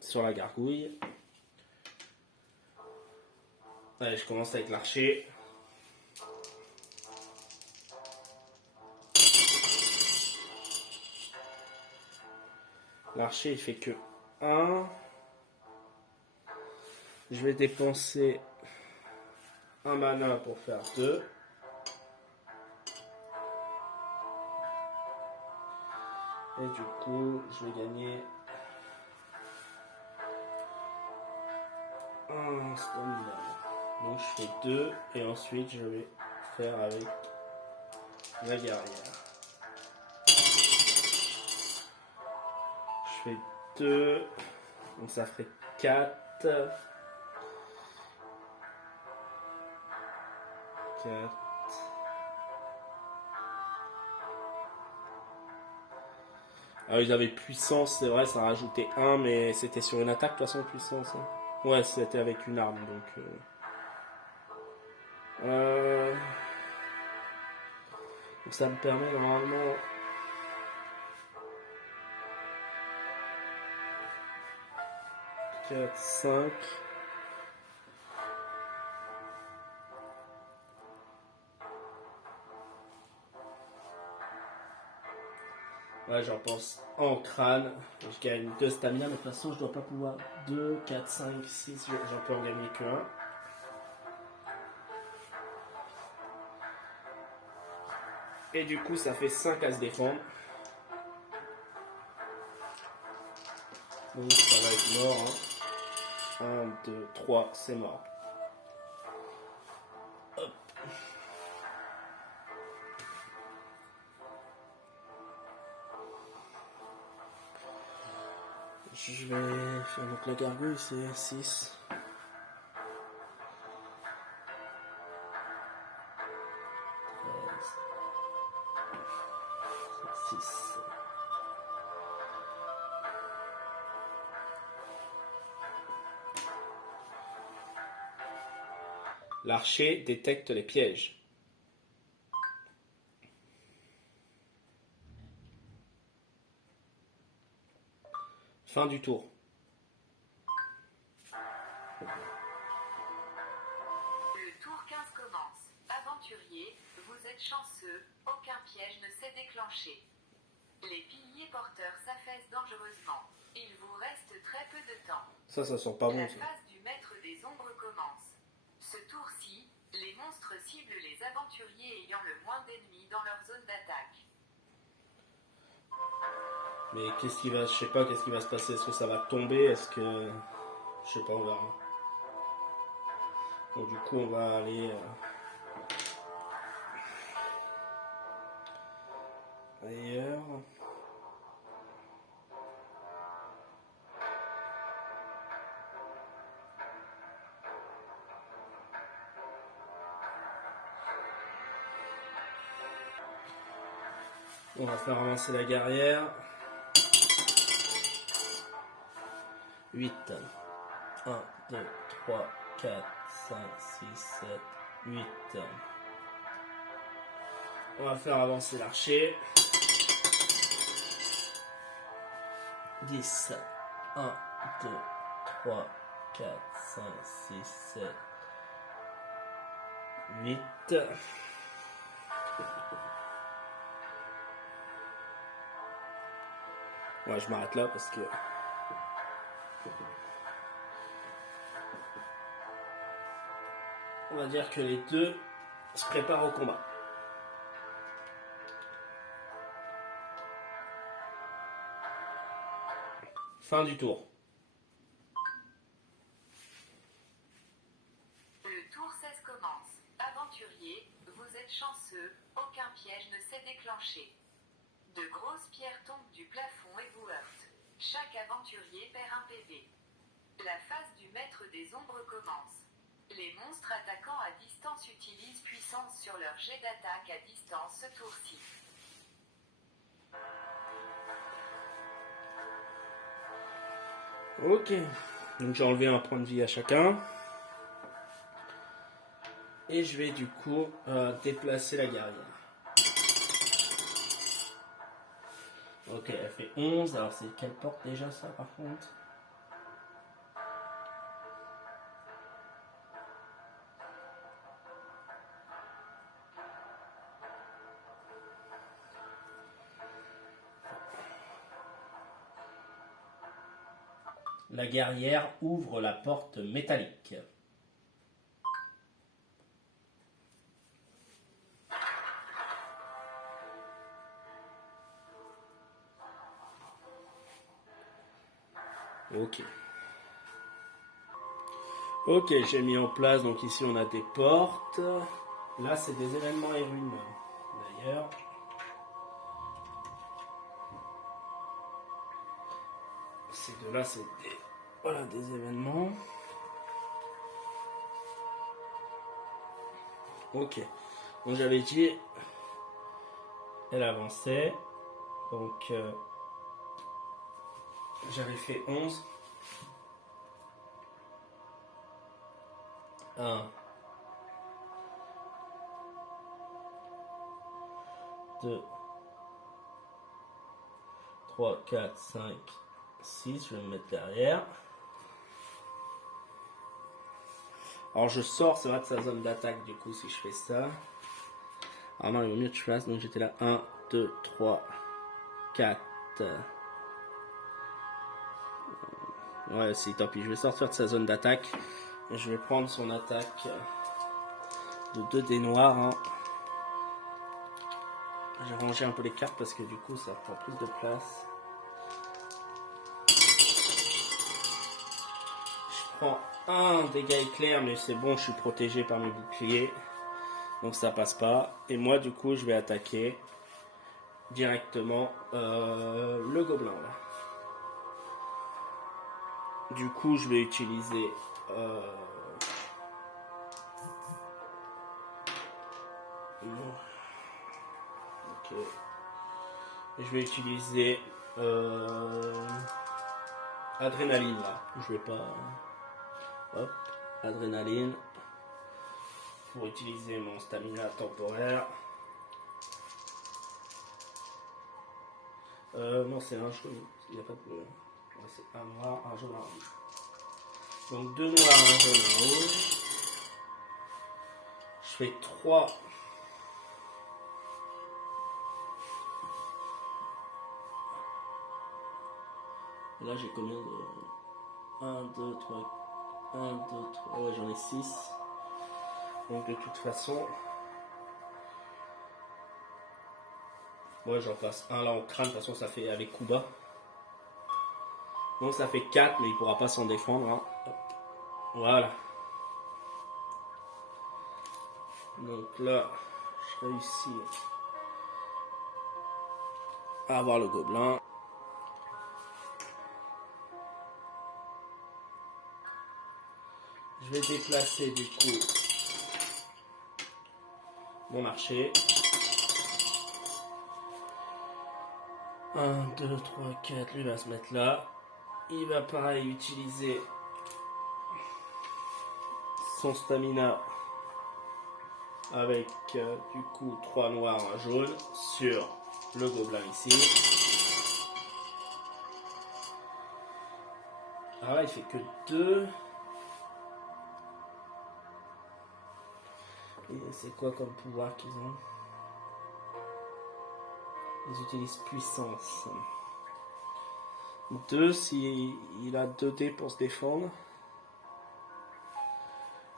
sur la gargouille. Allez, je commence avec l'archer. L'archer il fait que 1. Je vais dépenser un mana pour faire 2. Et du coup, je vais gagner un stamina. Donc je fais 2 et ensuite je vais faire avec la guerrière. Je fais 2, donc ça ferait 4. 4. Ah, ils avaient puissance, c'est vrai, ça rajoutait 1, mais c'était sur une attaque de toute façon, puissance. Hein. Ouais, c'était avec une arme, donc... Donc ça me permet normalement... Quatre, 5... Ouais, j'en pense en crâne. Je gagne 2 stamina, mais de toute façon, je dois pas pouvoir 2, 4, 5, 6, j'en peux en gagner que 1. Et du coup, ça fait 5 à se défendre. Donc ça va être mort. Hein. 1, 2, 3, c'est mort. Hop. Je vais faire donc la gargouille, c'est 6. 6. L'archer détecte les pièges. Fin du tour. Le tour 15 commence. Aventurier, vous êtes chanceux, aucun piège ne s'est déclenché. Les piliers porteurs s'affaissent dangereusement. Il vous reste très peu de temps. Ça sent pas bon. La Ça. phase du maître des ombres commence. Ce tour-ci, les monstres ciblent les aventuriers ayant le moins d'ennemis dans leur zone d'attaque. Mais qu'est-ce qui va, je sais pas, qu'est-ce qui va se passer? Est-ce que ça va tomber? Est-ce que, je sais pas, on verra. Donc du coup, on va aller ailleurs. On va faire avancer la guerrière. 8. 1, 2, 3, 4, 5, 6, 7, 8. On va faire avancer l'archer. 10. 1, 2, 3, 4, 5, 6, 7, 8. Ouais, je m'arrête là parce que... On va dire que les deux se préparent au combat. Fin du tour. Le tour 16 commence. Aventurier, vous êtes chanceux, aucun piège ne s'est déclenché. De grosses pierres tombent du plafond et vous heurtent. Chaque aventurier perd un PV. La phase du maître des ombres commence. Les monstres attaquant à distance utilisent puissance sur leur jet d'attaque à distance ce tour-ci. Ok, donc j'ai enlevé un point de vie à chacun. Et je vais du coup déplacer la guerrière. Ok, elle fait 11. Alors c'est quelle porte déjà ça par contre? La guerrière ouvre la porte métallique. Ok. Ok, j'ai mis en place, donc ici on a des portes. Là c'est des événements et runes d'ailleurs. Ces deux-là c'est des, voilà, des événements. Ok, donc j'avais dit, elle avançait, donc j'avais fait 11. 1, 2, 3, 4, 5, 6, je vais me mettre derrière. Alors je sors, c'est vrai, de sa zone d'attaque du coup si je fais ça. Alors non, il vaut mieux que je fasse, donc j'étais là 1, 2, 3, 4. Ouais, si, tant pis, je vais sortir de sa zone d'attaque. Et je vais prendre son attaque de 2 dés noirs. Hein. J'ai rangé un peu les cartes parce que du coup ça prend plus de place. Je prends un dégât éclair, mais c'est bon, je suis protégé par mes boucliers. Donc ça passe pas. Et moi du coup je vais attaquer directement le gobelin. Là. Du coup je vais utiliser... Ok. Je vais utiliser adrénaline là. Je vais pas. Hop, adrénaline. Pour utiliser mon stamina temporaire. Non, c'est un jaune. Il n'y a pas de. Ouais, c'est un noir, un jaune, un rouge. Donc 2 noirs, un jaune, un rouge. Je fais 3. Là, j'ai combien de. 1, 2, 3. 1, 2, 3. Ouais, j'en ai 6. Donc, de toute façon. Ouais, j'en passe un là au crâne. De toute façon, ça fait avec coup bas. Donc, ça fait 4, mais il pourra pas s'en défendre. Hein. Voilà. Donc là, je réussis à avoir le gobelin. Je vais déplacer du coup mon archer. 1, 2, 3, 4, lui va se mettre là. Il va pareil utiliser son stamina avec du coup 3 noirs, un jaune sur le gobelin ici. Alors là il fait que 2. Et c'est quoi comme pouvoir qu'ils ont? Ils utilisent puissance. 2 s'il a 2 dés pour se défendre.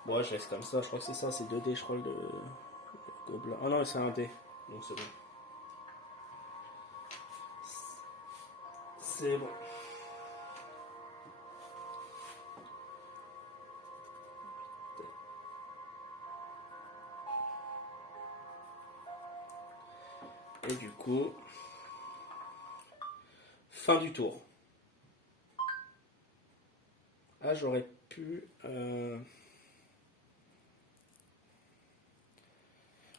Bon, je laisse comme ça, je crois que c'est ça, c'est 2 dés, je crois, le gobelin. Ah non, c'est un dé, donc c'est bon. C'est bon. Et du coup, fin du tour. Ah, j'aurais pu...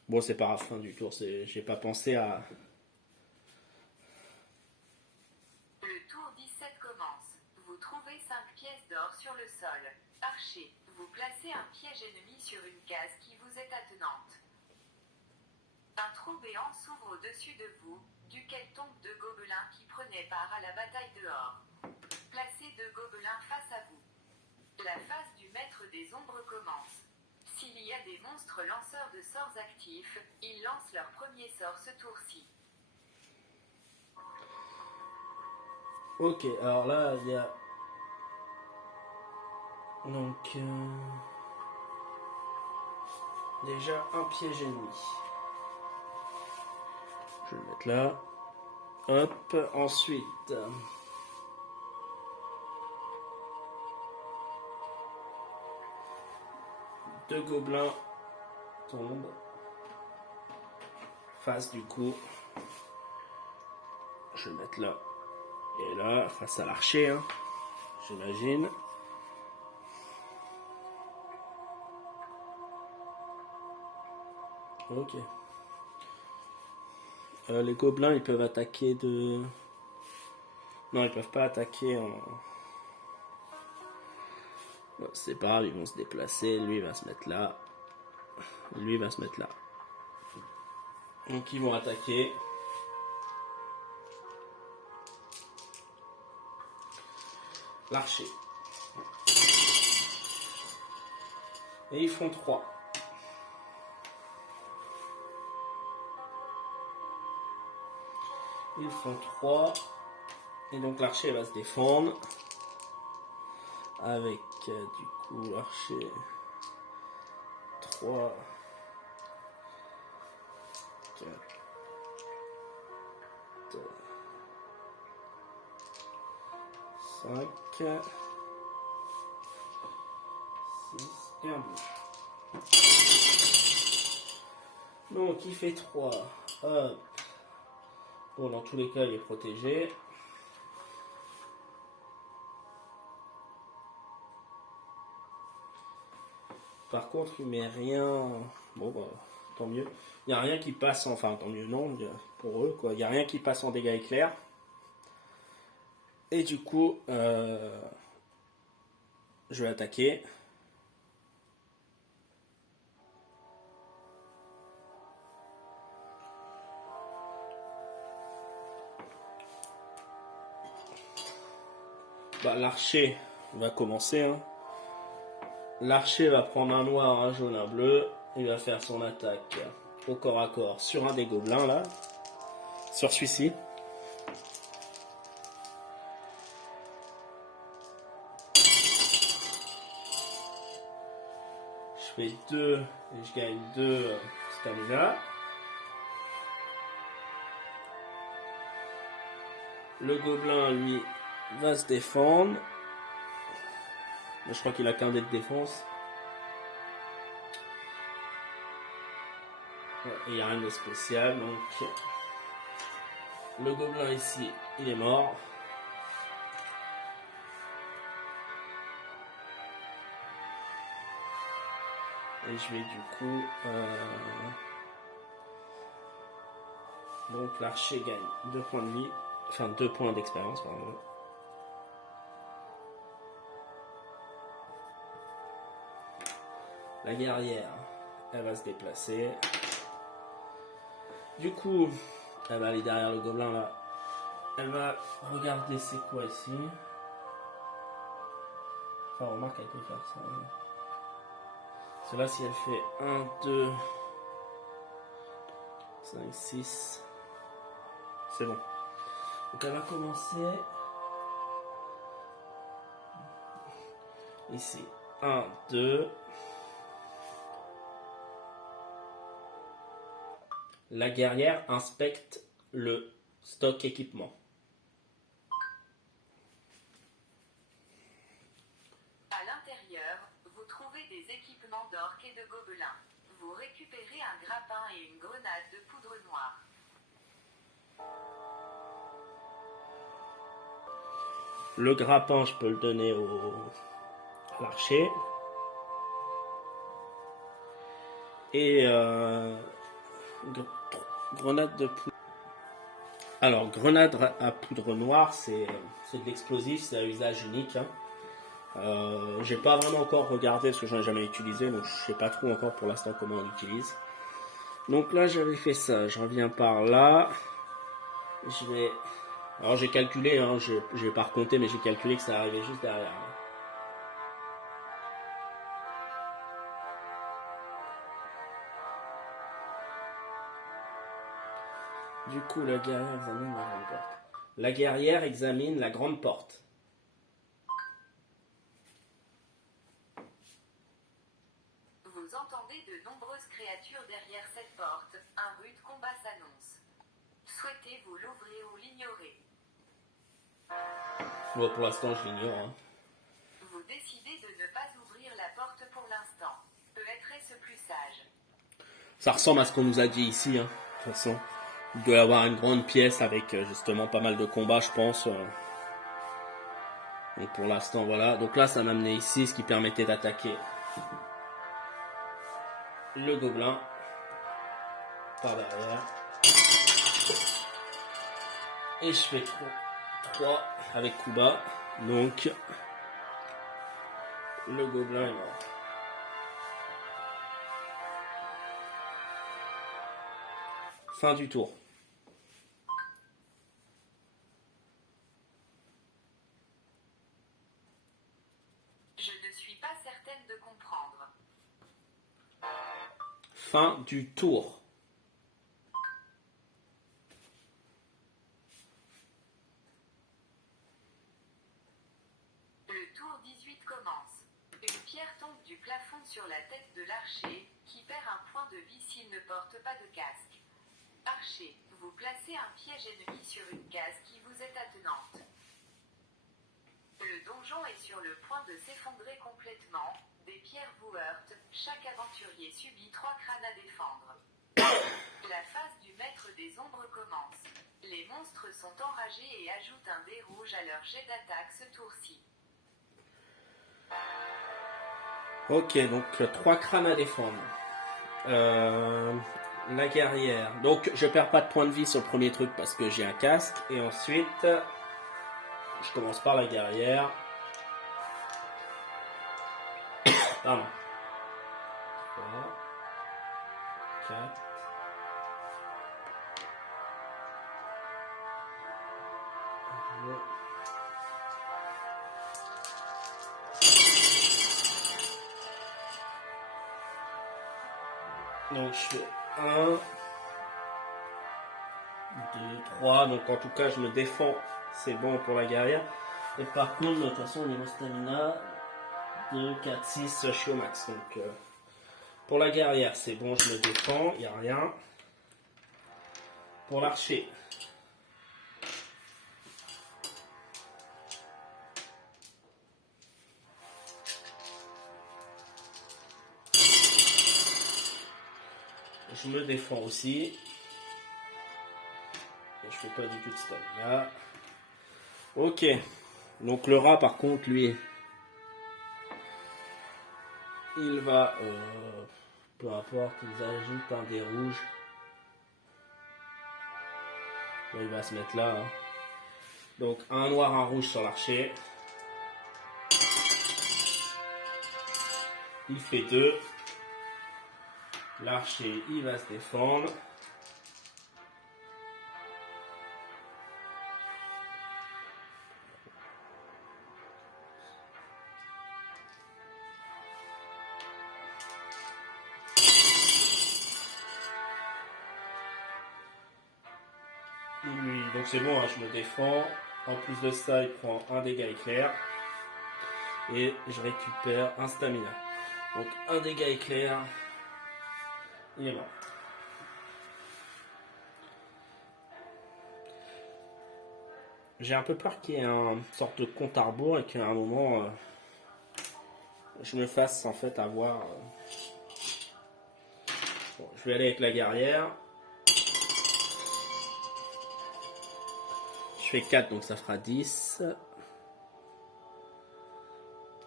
Bon, c'est pas la fin du tour, j'ai pas pensé à... Le tour 17 commence. Vous trouvez 5 pièces d'or sur le sol. Archer, vous placez un piège ennemi sur une case qui vous est attenante. Un trou béant s'ouvre au-dessus de vous, duquel tombent 2 gobelins qui prenaient part à la bataille dehors. Placez 2 gobelins face à vous. La phase du maître des ombres commence. S'il y a des monstres lanceurs de sorts actifs, ils lancent leur premier sort ce tour-ci. Ok, alors là, il y a... Donc... Déjà un piège ennemi. Je vais le mettre là. Hop, ensuite... Deux gobelins tombent. Face du coup. Je vais le mettre là. Et là, face à l'archer, hein, j'imagine. Ok. Les gobelins, ils peuvent attaquer de... Non, ils peuvent pas attaquer en... Bon, c'est pas grave, ils vont se déplacer. Lui, il va se mettre là. Lui, il va se mettre là. Donc, ils vont attaquer. L'archer. Et ils font 3. Ils font 3. Et donc l'archer va se défendre. Avec du coup l'archer 3, 4, 5, 6 et un bouche. Donc il fait 3. Hop. Bon, dans tous les cas, il est protégé. Par contre, il met rien. Bon, bah, tant mieux. Il n'y a rien qui passe, enfin, tant mieux, non, pour eux, quoi. Il n'y a rien qui passe en dégâts éclairs. Et du coup, je vais attaquer. Bah, l'archer va commencer, hein. L'archer va prendre un noir, un jaune, un bleu. Il va faire son attaque au corps à corps sur un des gobelins, là. Sur celui-ci. Je fais 2 et je gagne 2 stamina. Le gobelin, lui, va se défendre. Je crois qu'il a qu'un dé de défense. Il n'y a rien de spécial, donc le gobelin ici, il est mort. Et je vais du coup... Donc l'archer gagne 2 points de vie, enfin 2 points d'expérience, pardon. La guerrière, elle va se déplacer. Du coup, elle va aller derrière le gobelin là. Elle va regarder c'est quoi ici. Enfin, remarque, elle peut faire ça. Cela, si elle fait 1, 2, 5, 6. C'est bon. Donc elle va commencer. Ici. 1, 2. La guerrière inspecte le stock équipement. À l'intérieur, vous trouvez des équipements d'orques et de gobelins. Vous récupérez un grappin et une grenade de poudre noire. Le grappin, je peux le donner à l'archer. Et grenade de poudre. Alors, grenade à poudre noire, c'est de l'explosif, c'est à usage unique. Hein. J'ai pas vraiment encore regardé parce que j'en ai jamais utilisé, donc je sais pas trop encore pour l'instant comment on l'utilise. Donc là, j'avais fait ça. Je reviens par là. Je vais. Alors j'ai calculé, hein, je vais pas recompter, mais j'ai calculé que ça arrivait juste derrière. Du coup, la guerrière examine la grande porte. La guerrière examine la grande porte. Vous entendez de nombreuses créatures derrière cette porte. Un rude combat s'annonce. Souhaitez-vous l'ouvrir ou l'ignorer? Bon, pour l'instant, je l'ignore. Hein. Vous décidez de ne pas ouvrir la porte pour l'instant. Peut-être est-ce plus sage. Ça ressemble à ce qu'on nous a dit ici. Hein. De toute façon, il doit y avoir une grande pièce avec justement pas mal de combats, je pense. Donc pour l'instant, voilà. Donc là, ça m'a amené ici, ce qui permettait d'attaquer le gobelin par derrière. Et je fais 3 avec coup bas. Donc, le gobelin est mort. Fin du tour. Je ne suis pas certaine de comprendre. Fin du tour. Le tour 18 commence. Une pierre tombe du plafond sur la tête de l'archer, qui perd un point de vie s'il ne porte pas de casque. Archer, vous placez un piège ennemi sur une case qui vous est attenante. Le donjon est sur le point de s'effondrer complètement. Des pierres vous heurtent. Chaque aventurier subit 3 crânes à défendre. La phase du maître des ombres commence. Les monstres sont enragés et ajoutent un dé rouge à leur jet d'attaque ce tour-ci. Ok, donc 3 crânes à défendre. La guerrière. Donc je perds pas de points de vie sur le premier truc parce que j'ai un casque. Et ensuite, je commence par la guerrière. Pardon. 3, 4. Donc je fais 1, 2, 3. Donc en tout cas je me défends. C'est bon pour la guerrière. Et par contre, de toute façon, au niveau stamina, 2, 4, 6, je suis au max. Donc pour la guerrière, c'est bon, je me défends, il n'y a rien. Pour l'archer. Je me défends aussi. Et je fais pas du tout de stamina. Ok. Donc le rat par contre lui. Il va. Peu importe, ils ajoutent un dé rouge. Là, il va se mettre là. Hein. Donc un noir, un rouge sur l'archer. Il fait 2. L'archer, il va se défendre. Donc c'est bon, hein, je me défends. En plus de ça, il prend un dégât éclair. Et je récupère un stamina. Donc un dégât éclair. Il est mort. J'ai un peu peur qu'il y ait une sorte de compte à rebours et qu'à un moment je me fasse en fait avoir. Bon, je vais aller avec la guerrière. Je fais 4 donc ça fera 10.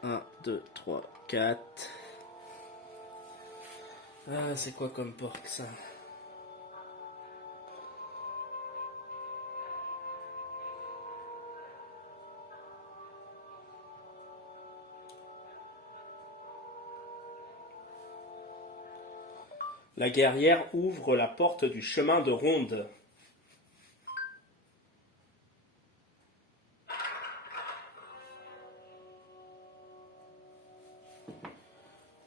1, 2, 3, 4. Ah, c'est quoi comme porte ça? La guerrière ouvre la porte du chemin de ronde.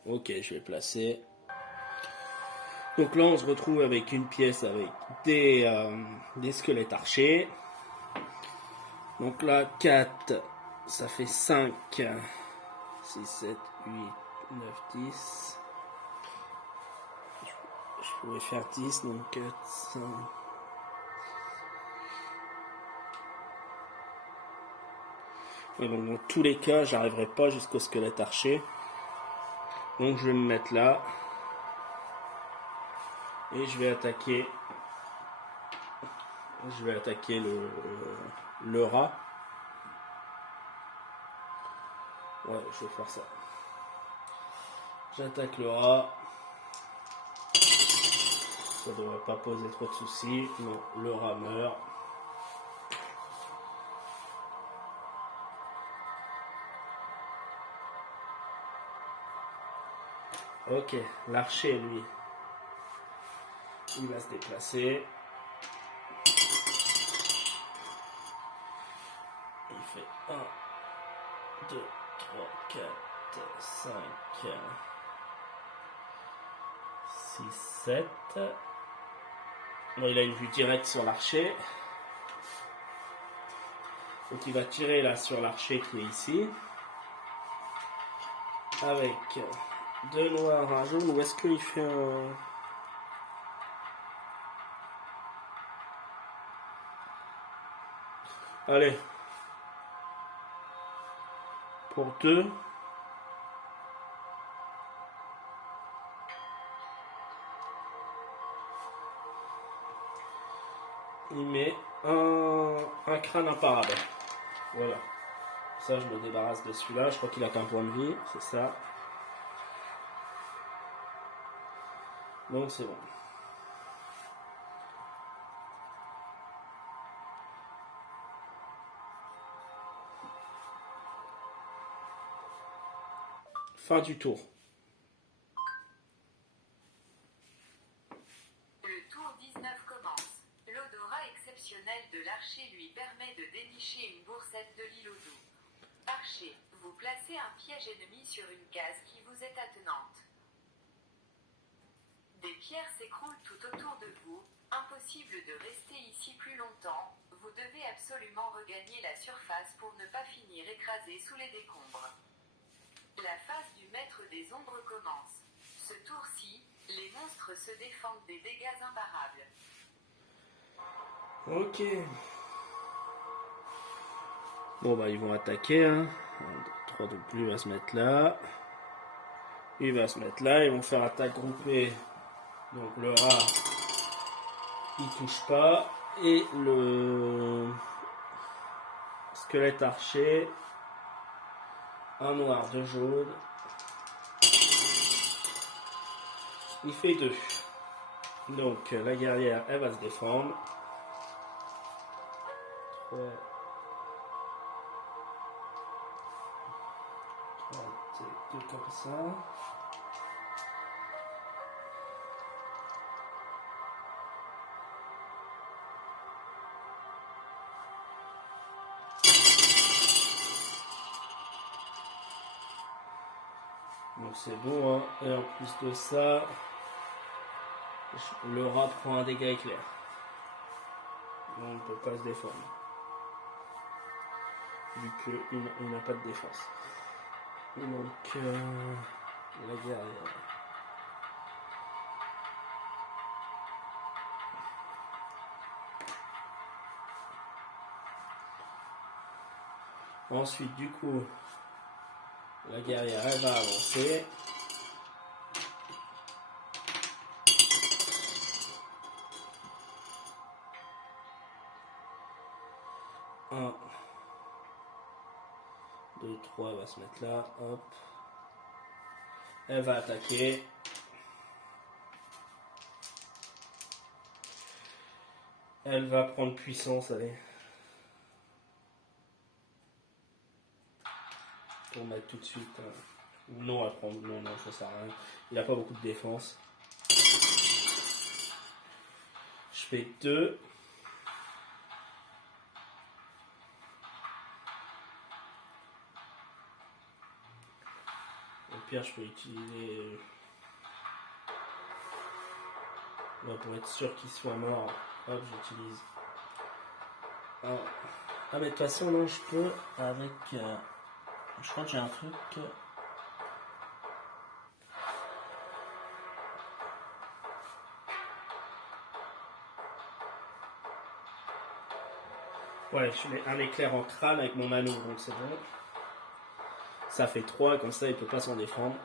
Ok, je vais placer. Donc là, on se retrouve avec une pièce avec des squelettes archers. Donc là, 4, ça fait 5, 6, 7, 8, 9, 10. Je pouvais faire 10, donc 4, 5. Mais bon, dans tous les cas, j'arriverai pas jusqu'au squelette archer. Donc je vais me mettre là. Et je vais attaquer. Le rat. Ouais, je vais faire ça. J'attaque le rat. Ça devrait pas poser trop de soucis. Non, le rat meurt. Ok, l'archer, lui, il va se déplacer. Il fait 1, 2, 3, 4, 5, 6, 7. Bon, il a une vue directe sur l'archer. Donc il va tirer là sur l'archer qui est ici. Avec 2 noirs, un jaune. Ou est-ce qu'il fait un... Allez. Pour 2. Il met un crâne imparable. Voilà. Ça, je me débarrasse de celui-là. Je crois qu'il a qu'un point de vie. C'est ça. Donc, c'est bon. Fin du tour. Le tour 19 commence. L'odorat exceptionnel de l'archer lui permet de dénicher une boursette de l'île au doux. Archer, vous placez un piège ennemi sur une case qui vous est attenante. Des pierres s'écroulent tout autour de vous. Impossible de rester ici plus longtemps. Vous devez absolument regagner la surface pour ne pas finir écrasé sous les décombres. La phase du maître des ombres commence. Ce tour-ci, les monstres se défendent des dégâts imparables. Ok. Bon, bah, ils vont attaquer. 1, 2, 3, donc lui va se mettre là. Il va se mettre là. Ils vont faire attaque groupée. Donc le rat, il touche pas. Et le squelette archer, un noir, 2 jaunes. Il fait 2. Donc la guerrière, elle va se défendre. 3, 2 comme ça. Donc c'est bon, hein. Et en plus de ça, le rat prend un dégât éclair. Donc on ne peut pas se défendre. Vu qu'il n'a pas de défense. Donc la guerrière. Ensuite, du coup, la guerrière, elle va avancer. 2, 3, elle va se mettre là, hop. Elle va attaquer. Elle va prendre puissance, allez. Pour mettre tout de suite. Non, elle prend. Non, ça sert à rien. Il n'a pas beaucoup de défense. Je fais 2. Au pire, je peux utiliser. Ouais, pour être sûr qu'il soit mort. Hop, j'utilise. Ah, mais de toute façon, non, je peux avec. Je crois que j'ai un truc. Ouais, je mets un éclair en crâne avec mon anneau, donc c'est bon. Ça fait 3, comme ça il peut pas s'en défendre.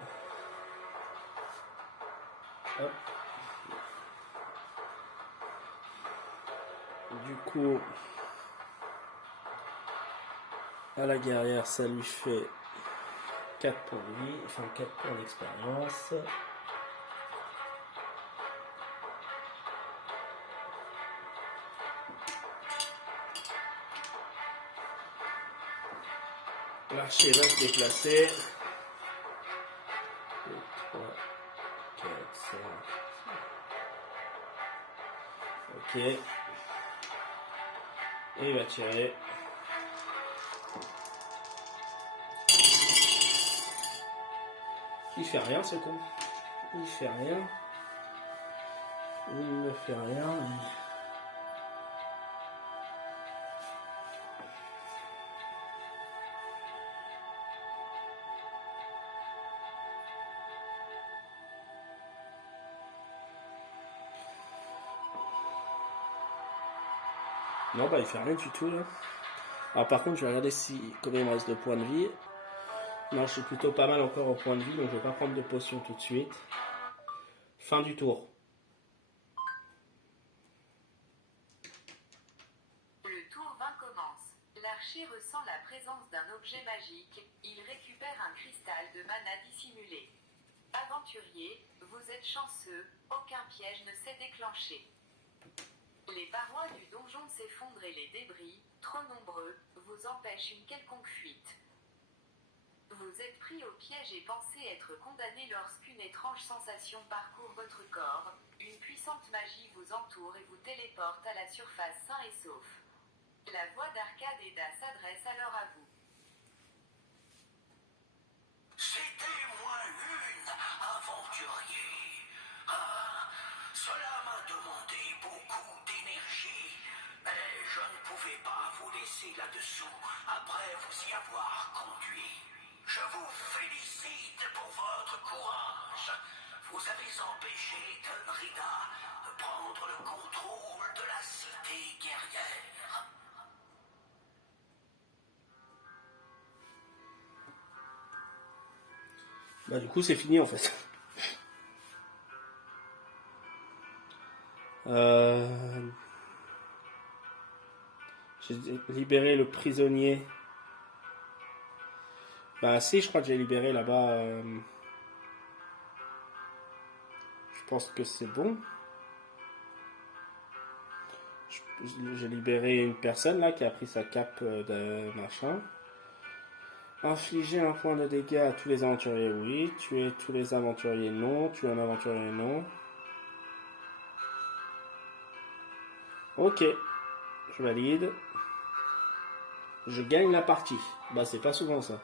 Hop. Du coup, à la guerrière, ça lui fait 4 points de vie, enfin 4 points d'expérience. L'archer va se déplacer. 2, 3, 4, 5. Ok. Et il va tirer. Il fait rien ce con. Il fait rien. Il ne fait rien. Mais... Non, bah il fait rien du tout là. Alors par contre, je vais regarder combien il me reste de points de vie. Non, je suis plutôt pas mal encore au point de vie, donc je vais pas prendre de potion tout de suite. Fin du tour. Le tour 20 commence. L'archer ressent la présence d'un objet magique. Il récupère un cristal de mana dissimulé. Aventurier, vous êtes chanceux, aucun piège ne s'est déclenché. Les parois du donjon s'effondrent et les débris, trop nombreux, vous empêchent une quelconque fuite. Vous êtes pris au piège et pensez être condamné lorsqu'une étrange sensation parcourt votre corps. Une puissante magie vous entoure et vous téléporte à la surface sain et sauf. La voix d'Arcade-Eda s'adresse alors à vous. C'était moi une, aventurier. Ah, cela m'a demandé beaucoup d'énergie, mais je ne pouvais pas vous laisser là-dessous après vous y avoir conduit. Je vous félicite pour votre courage. Vous avez empêché Dunrida de prendre le contrôle de la cité guerrière. Bah du coup c'est fini en fait. J'ai libéré le prisonnier. Bah si, je crois que j'ai libéré là-bas. Je pense que c'est bon. J'ai libéré une personne là qui a pris sa cape de machin. Infliger un point de dégâts à tous les aventuriers, oui. Tuer tous les aventuriers, non. Tuer un aventurier, non. Ok. Je valide. Je gagne la partie. Bah c'est pas souvent ça.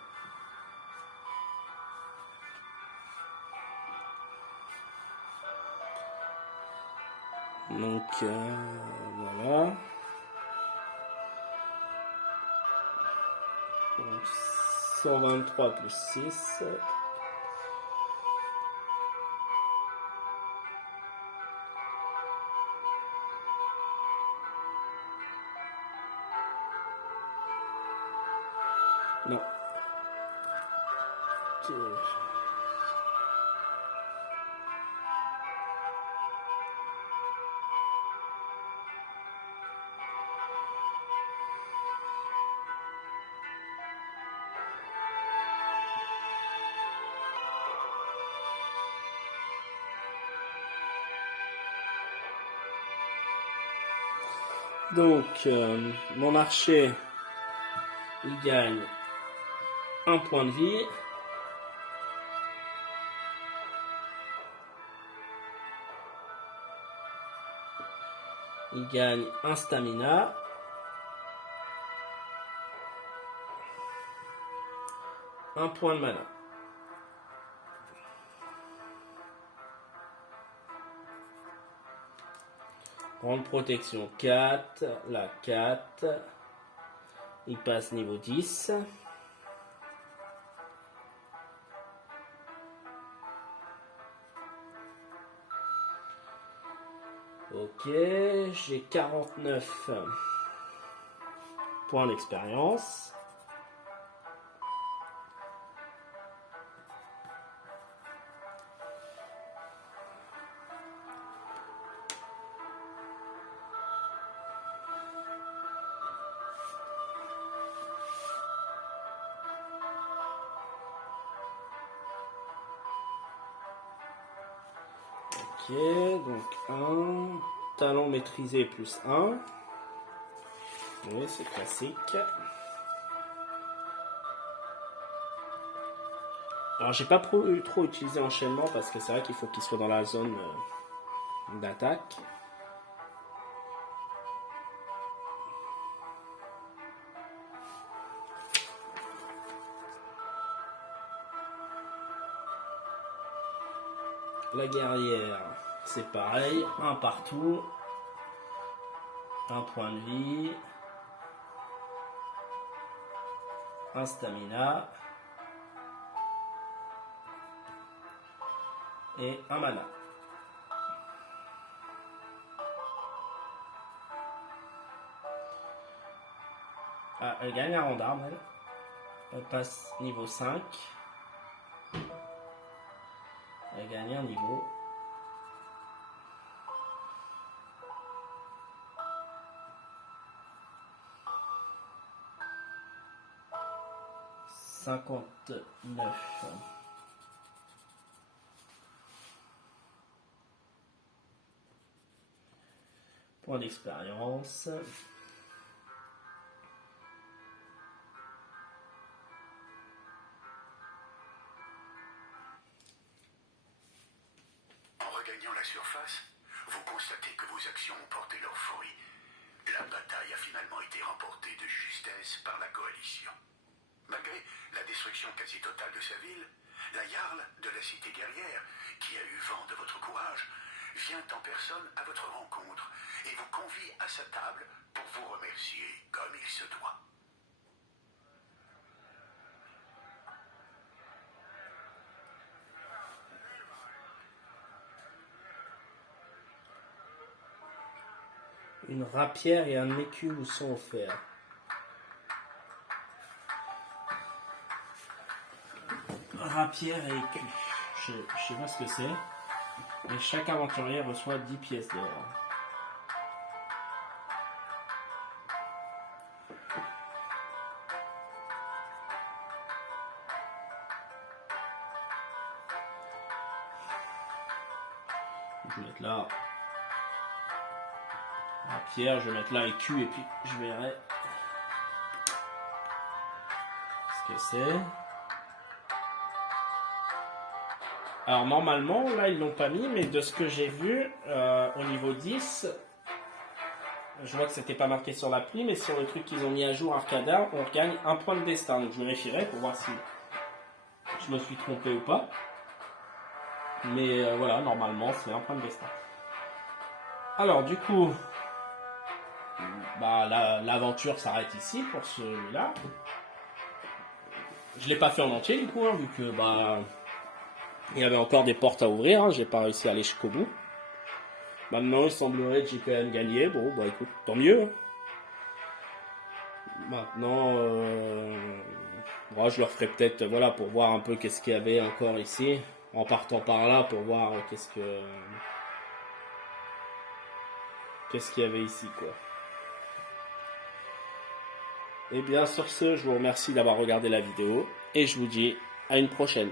Donc voilà. Donc, 123 plus 6. Non. Donc, mon archer, il gagne 1 point de vie. Il gagne 1 stamina. Un point de mana. Grande protection 4, la 4. Il passe niveau 10. Ok, j'ai 49 points d'expérience. Ok, donc 1, talent maîtrisé plus 1. Oui, c'est classique. Alors, j'ai pas trop utilisé enchaînement parce que c'est vrai qu'il faut qu'il soit dans la zone d'attaque. La guerrière, c'est pareil, 1 partout, 1 point de vie, 1 stamina et 1 mana. Ah, elle gagne un rang d'arme, elle. Elle passe niveau 5. Elle gagne un niveau. « 59. Point d'expérience. En regagnant la surface, vous constatez que vos actions ont porté leurs fruits. La bataille a finalement été remportée de justesse par la coalition. Malgré la destruction quasi totale de sa ville, la Jarl de la cité guerrière, qui a eu vent de votre courage, vient en personne à votre rencontre et vous convie à sa table pour vous remercier comme il se doit. Une rapière et un écu vous sont offerts. Rapière et écu. Je sais pas ce que c'est. Mais chaque aventurier reçoit 10 pièces d'or. Je vais mettre là rapière, je vais mettre là écu et puis je verrai ce que c'est. Alors normalement, là ils l'ont pas mis, mais de ce que j'ai vu, au niveau 10, je vois que c'était pas marqué sur l'appli, mais sur le truc qu'ils ont mis à jour Arcada, on gagne 1 point de destin. Donc je vérifierai pour voir si je me suis trompé ou pas. Mais voilà, normalement c'est 1 point de destin. Alors du coup, bah, l'aventure s'arrête ici pour celui-là. Je l'ai pas fait en entier du coup, hein, vu que bah il y avait encore des portes à ouvrir, hein, j'ai pas réussi à aller jusqu'au bout. Maintenant il semblerait que j'ai quand même gagné, bon bah écoute, tant mieux. Maintenant, moi, je leur ferai peut-être, voilà, pour voir un peu qu'est-ce qu'il y avait encore ici, en partant par là pour voir qu'est-ce qu'il y avait ici, quoi. Et bien sur ce, je vous remercie d'avoir regardé la vidéo et je vous dis à une prochaine.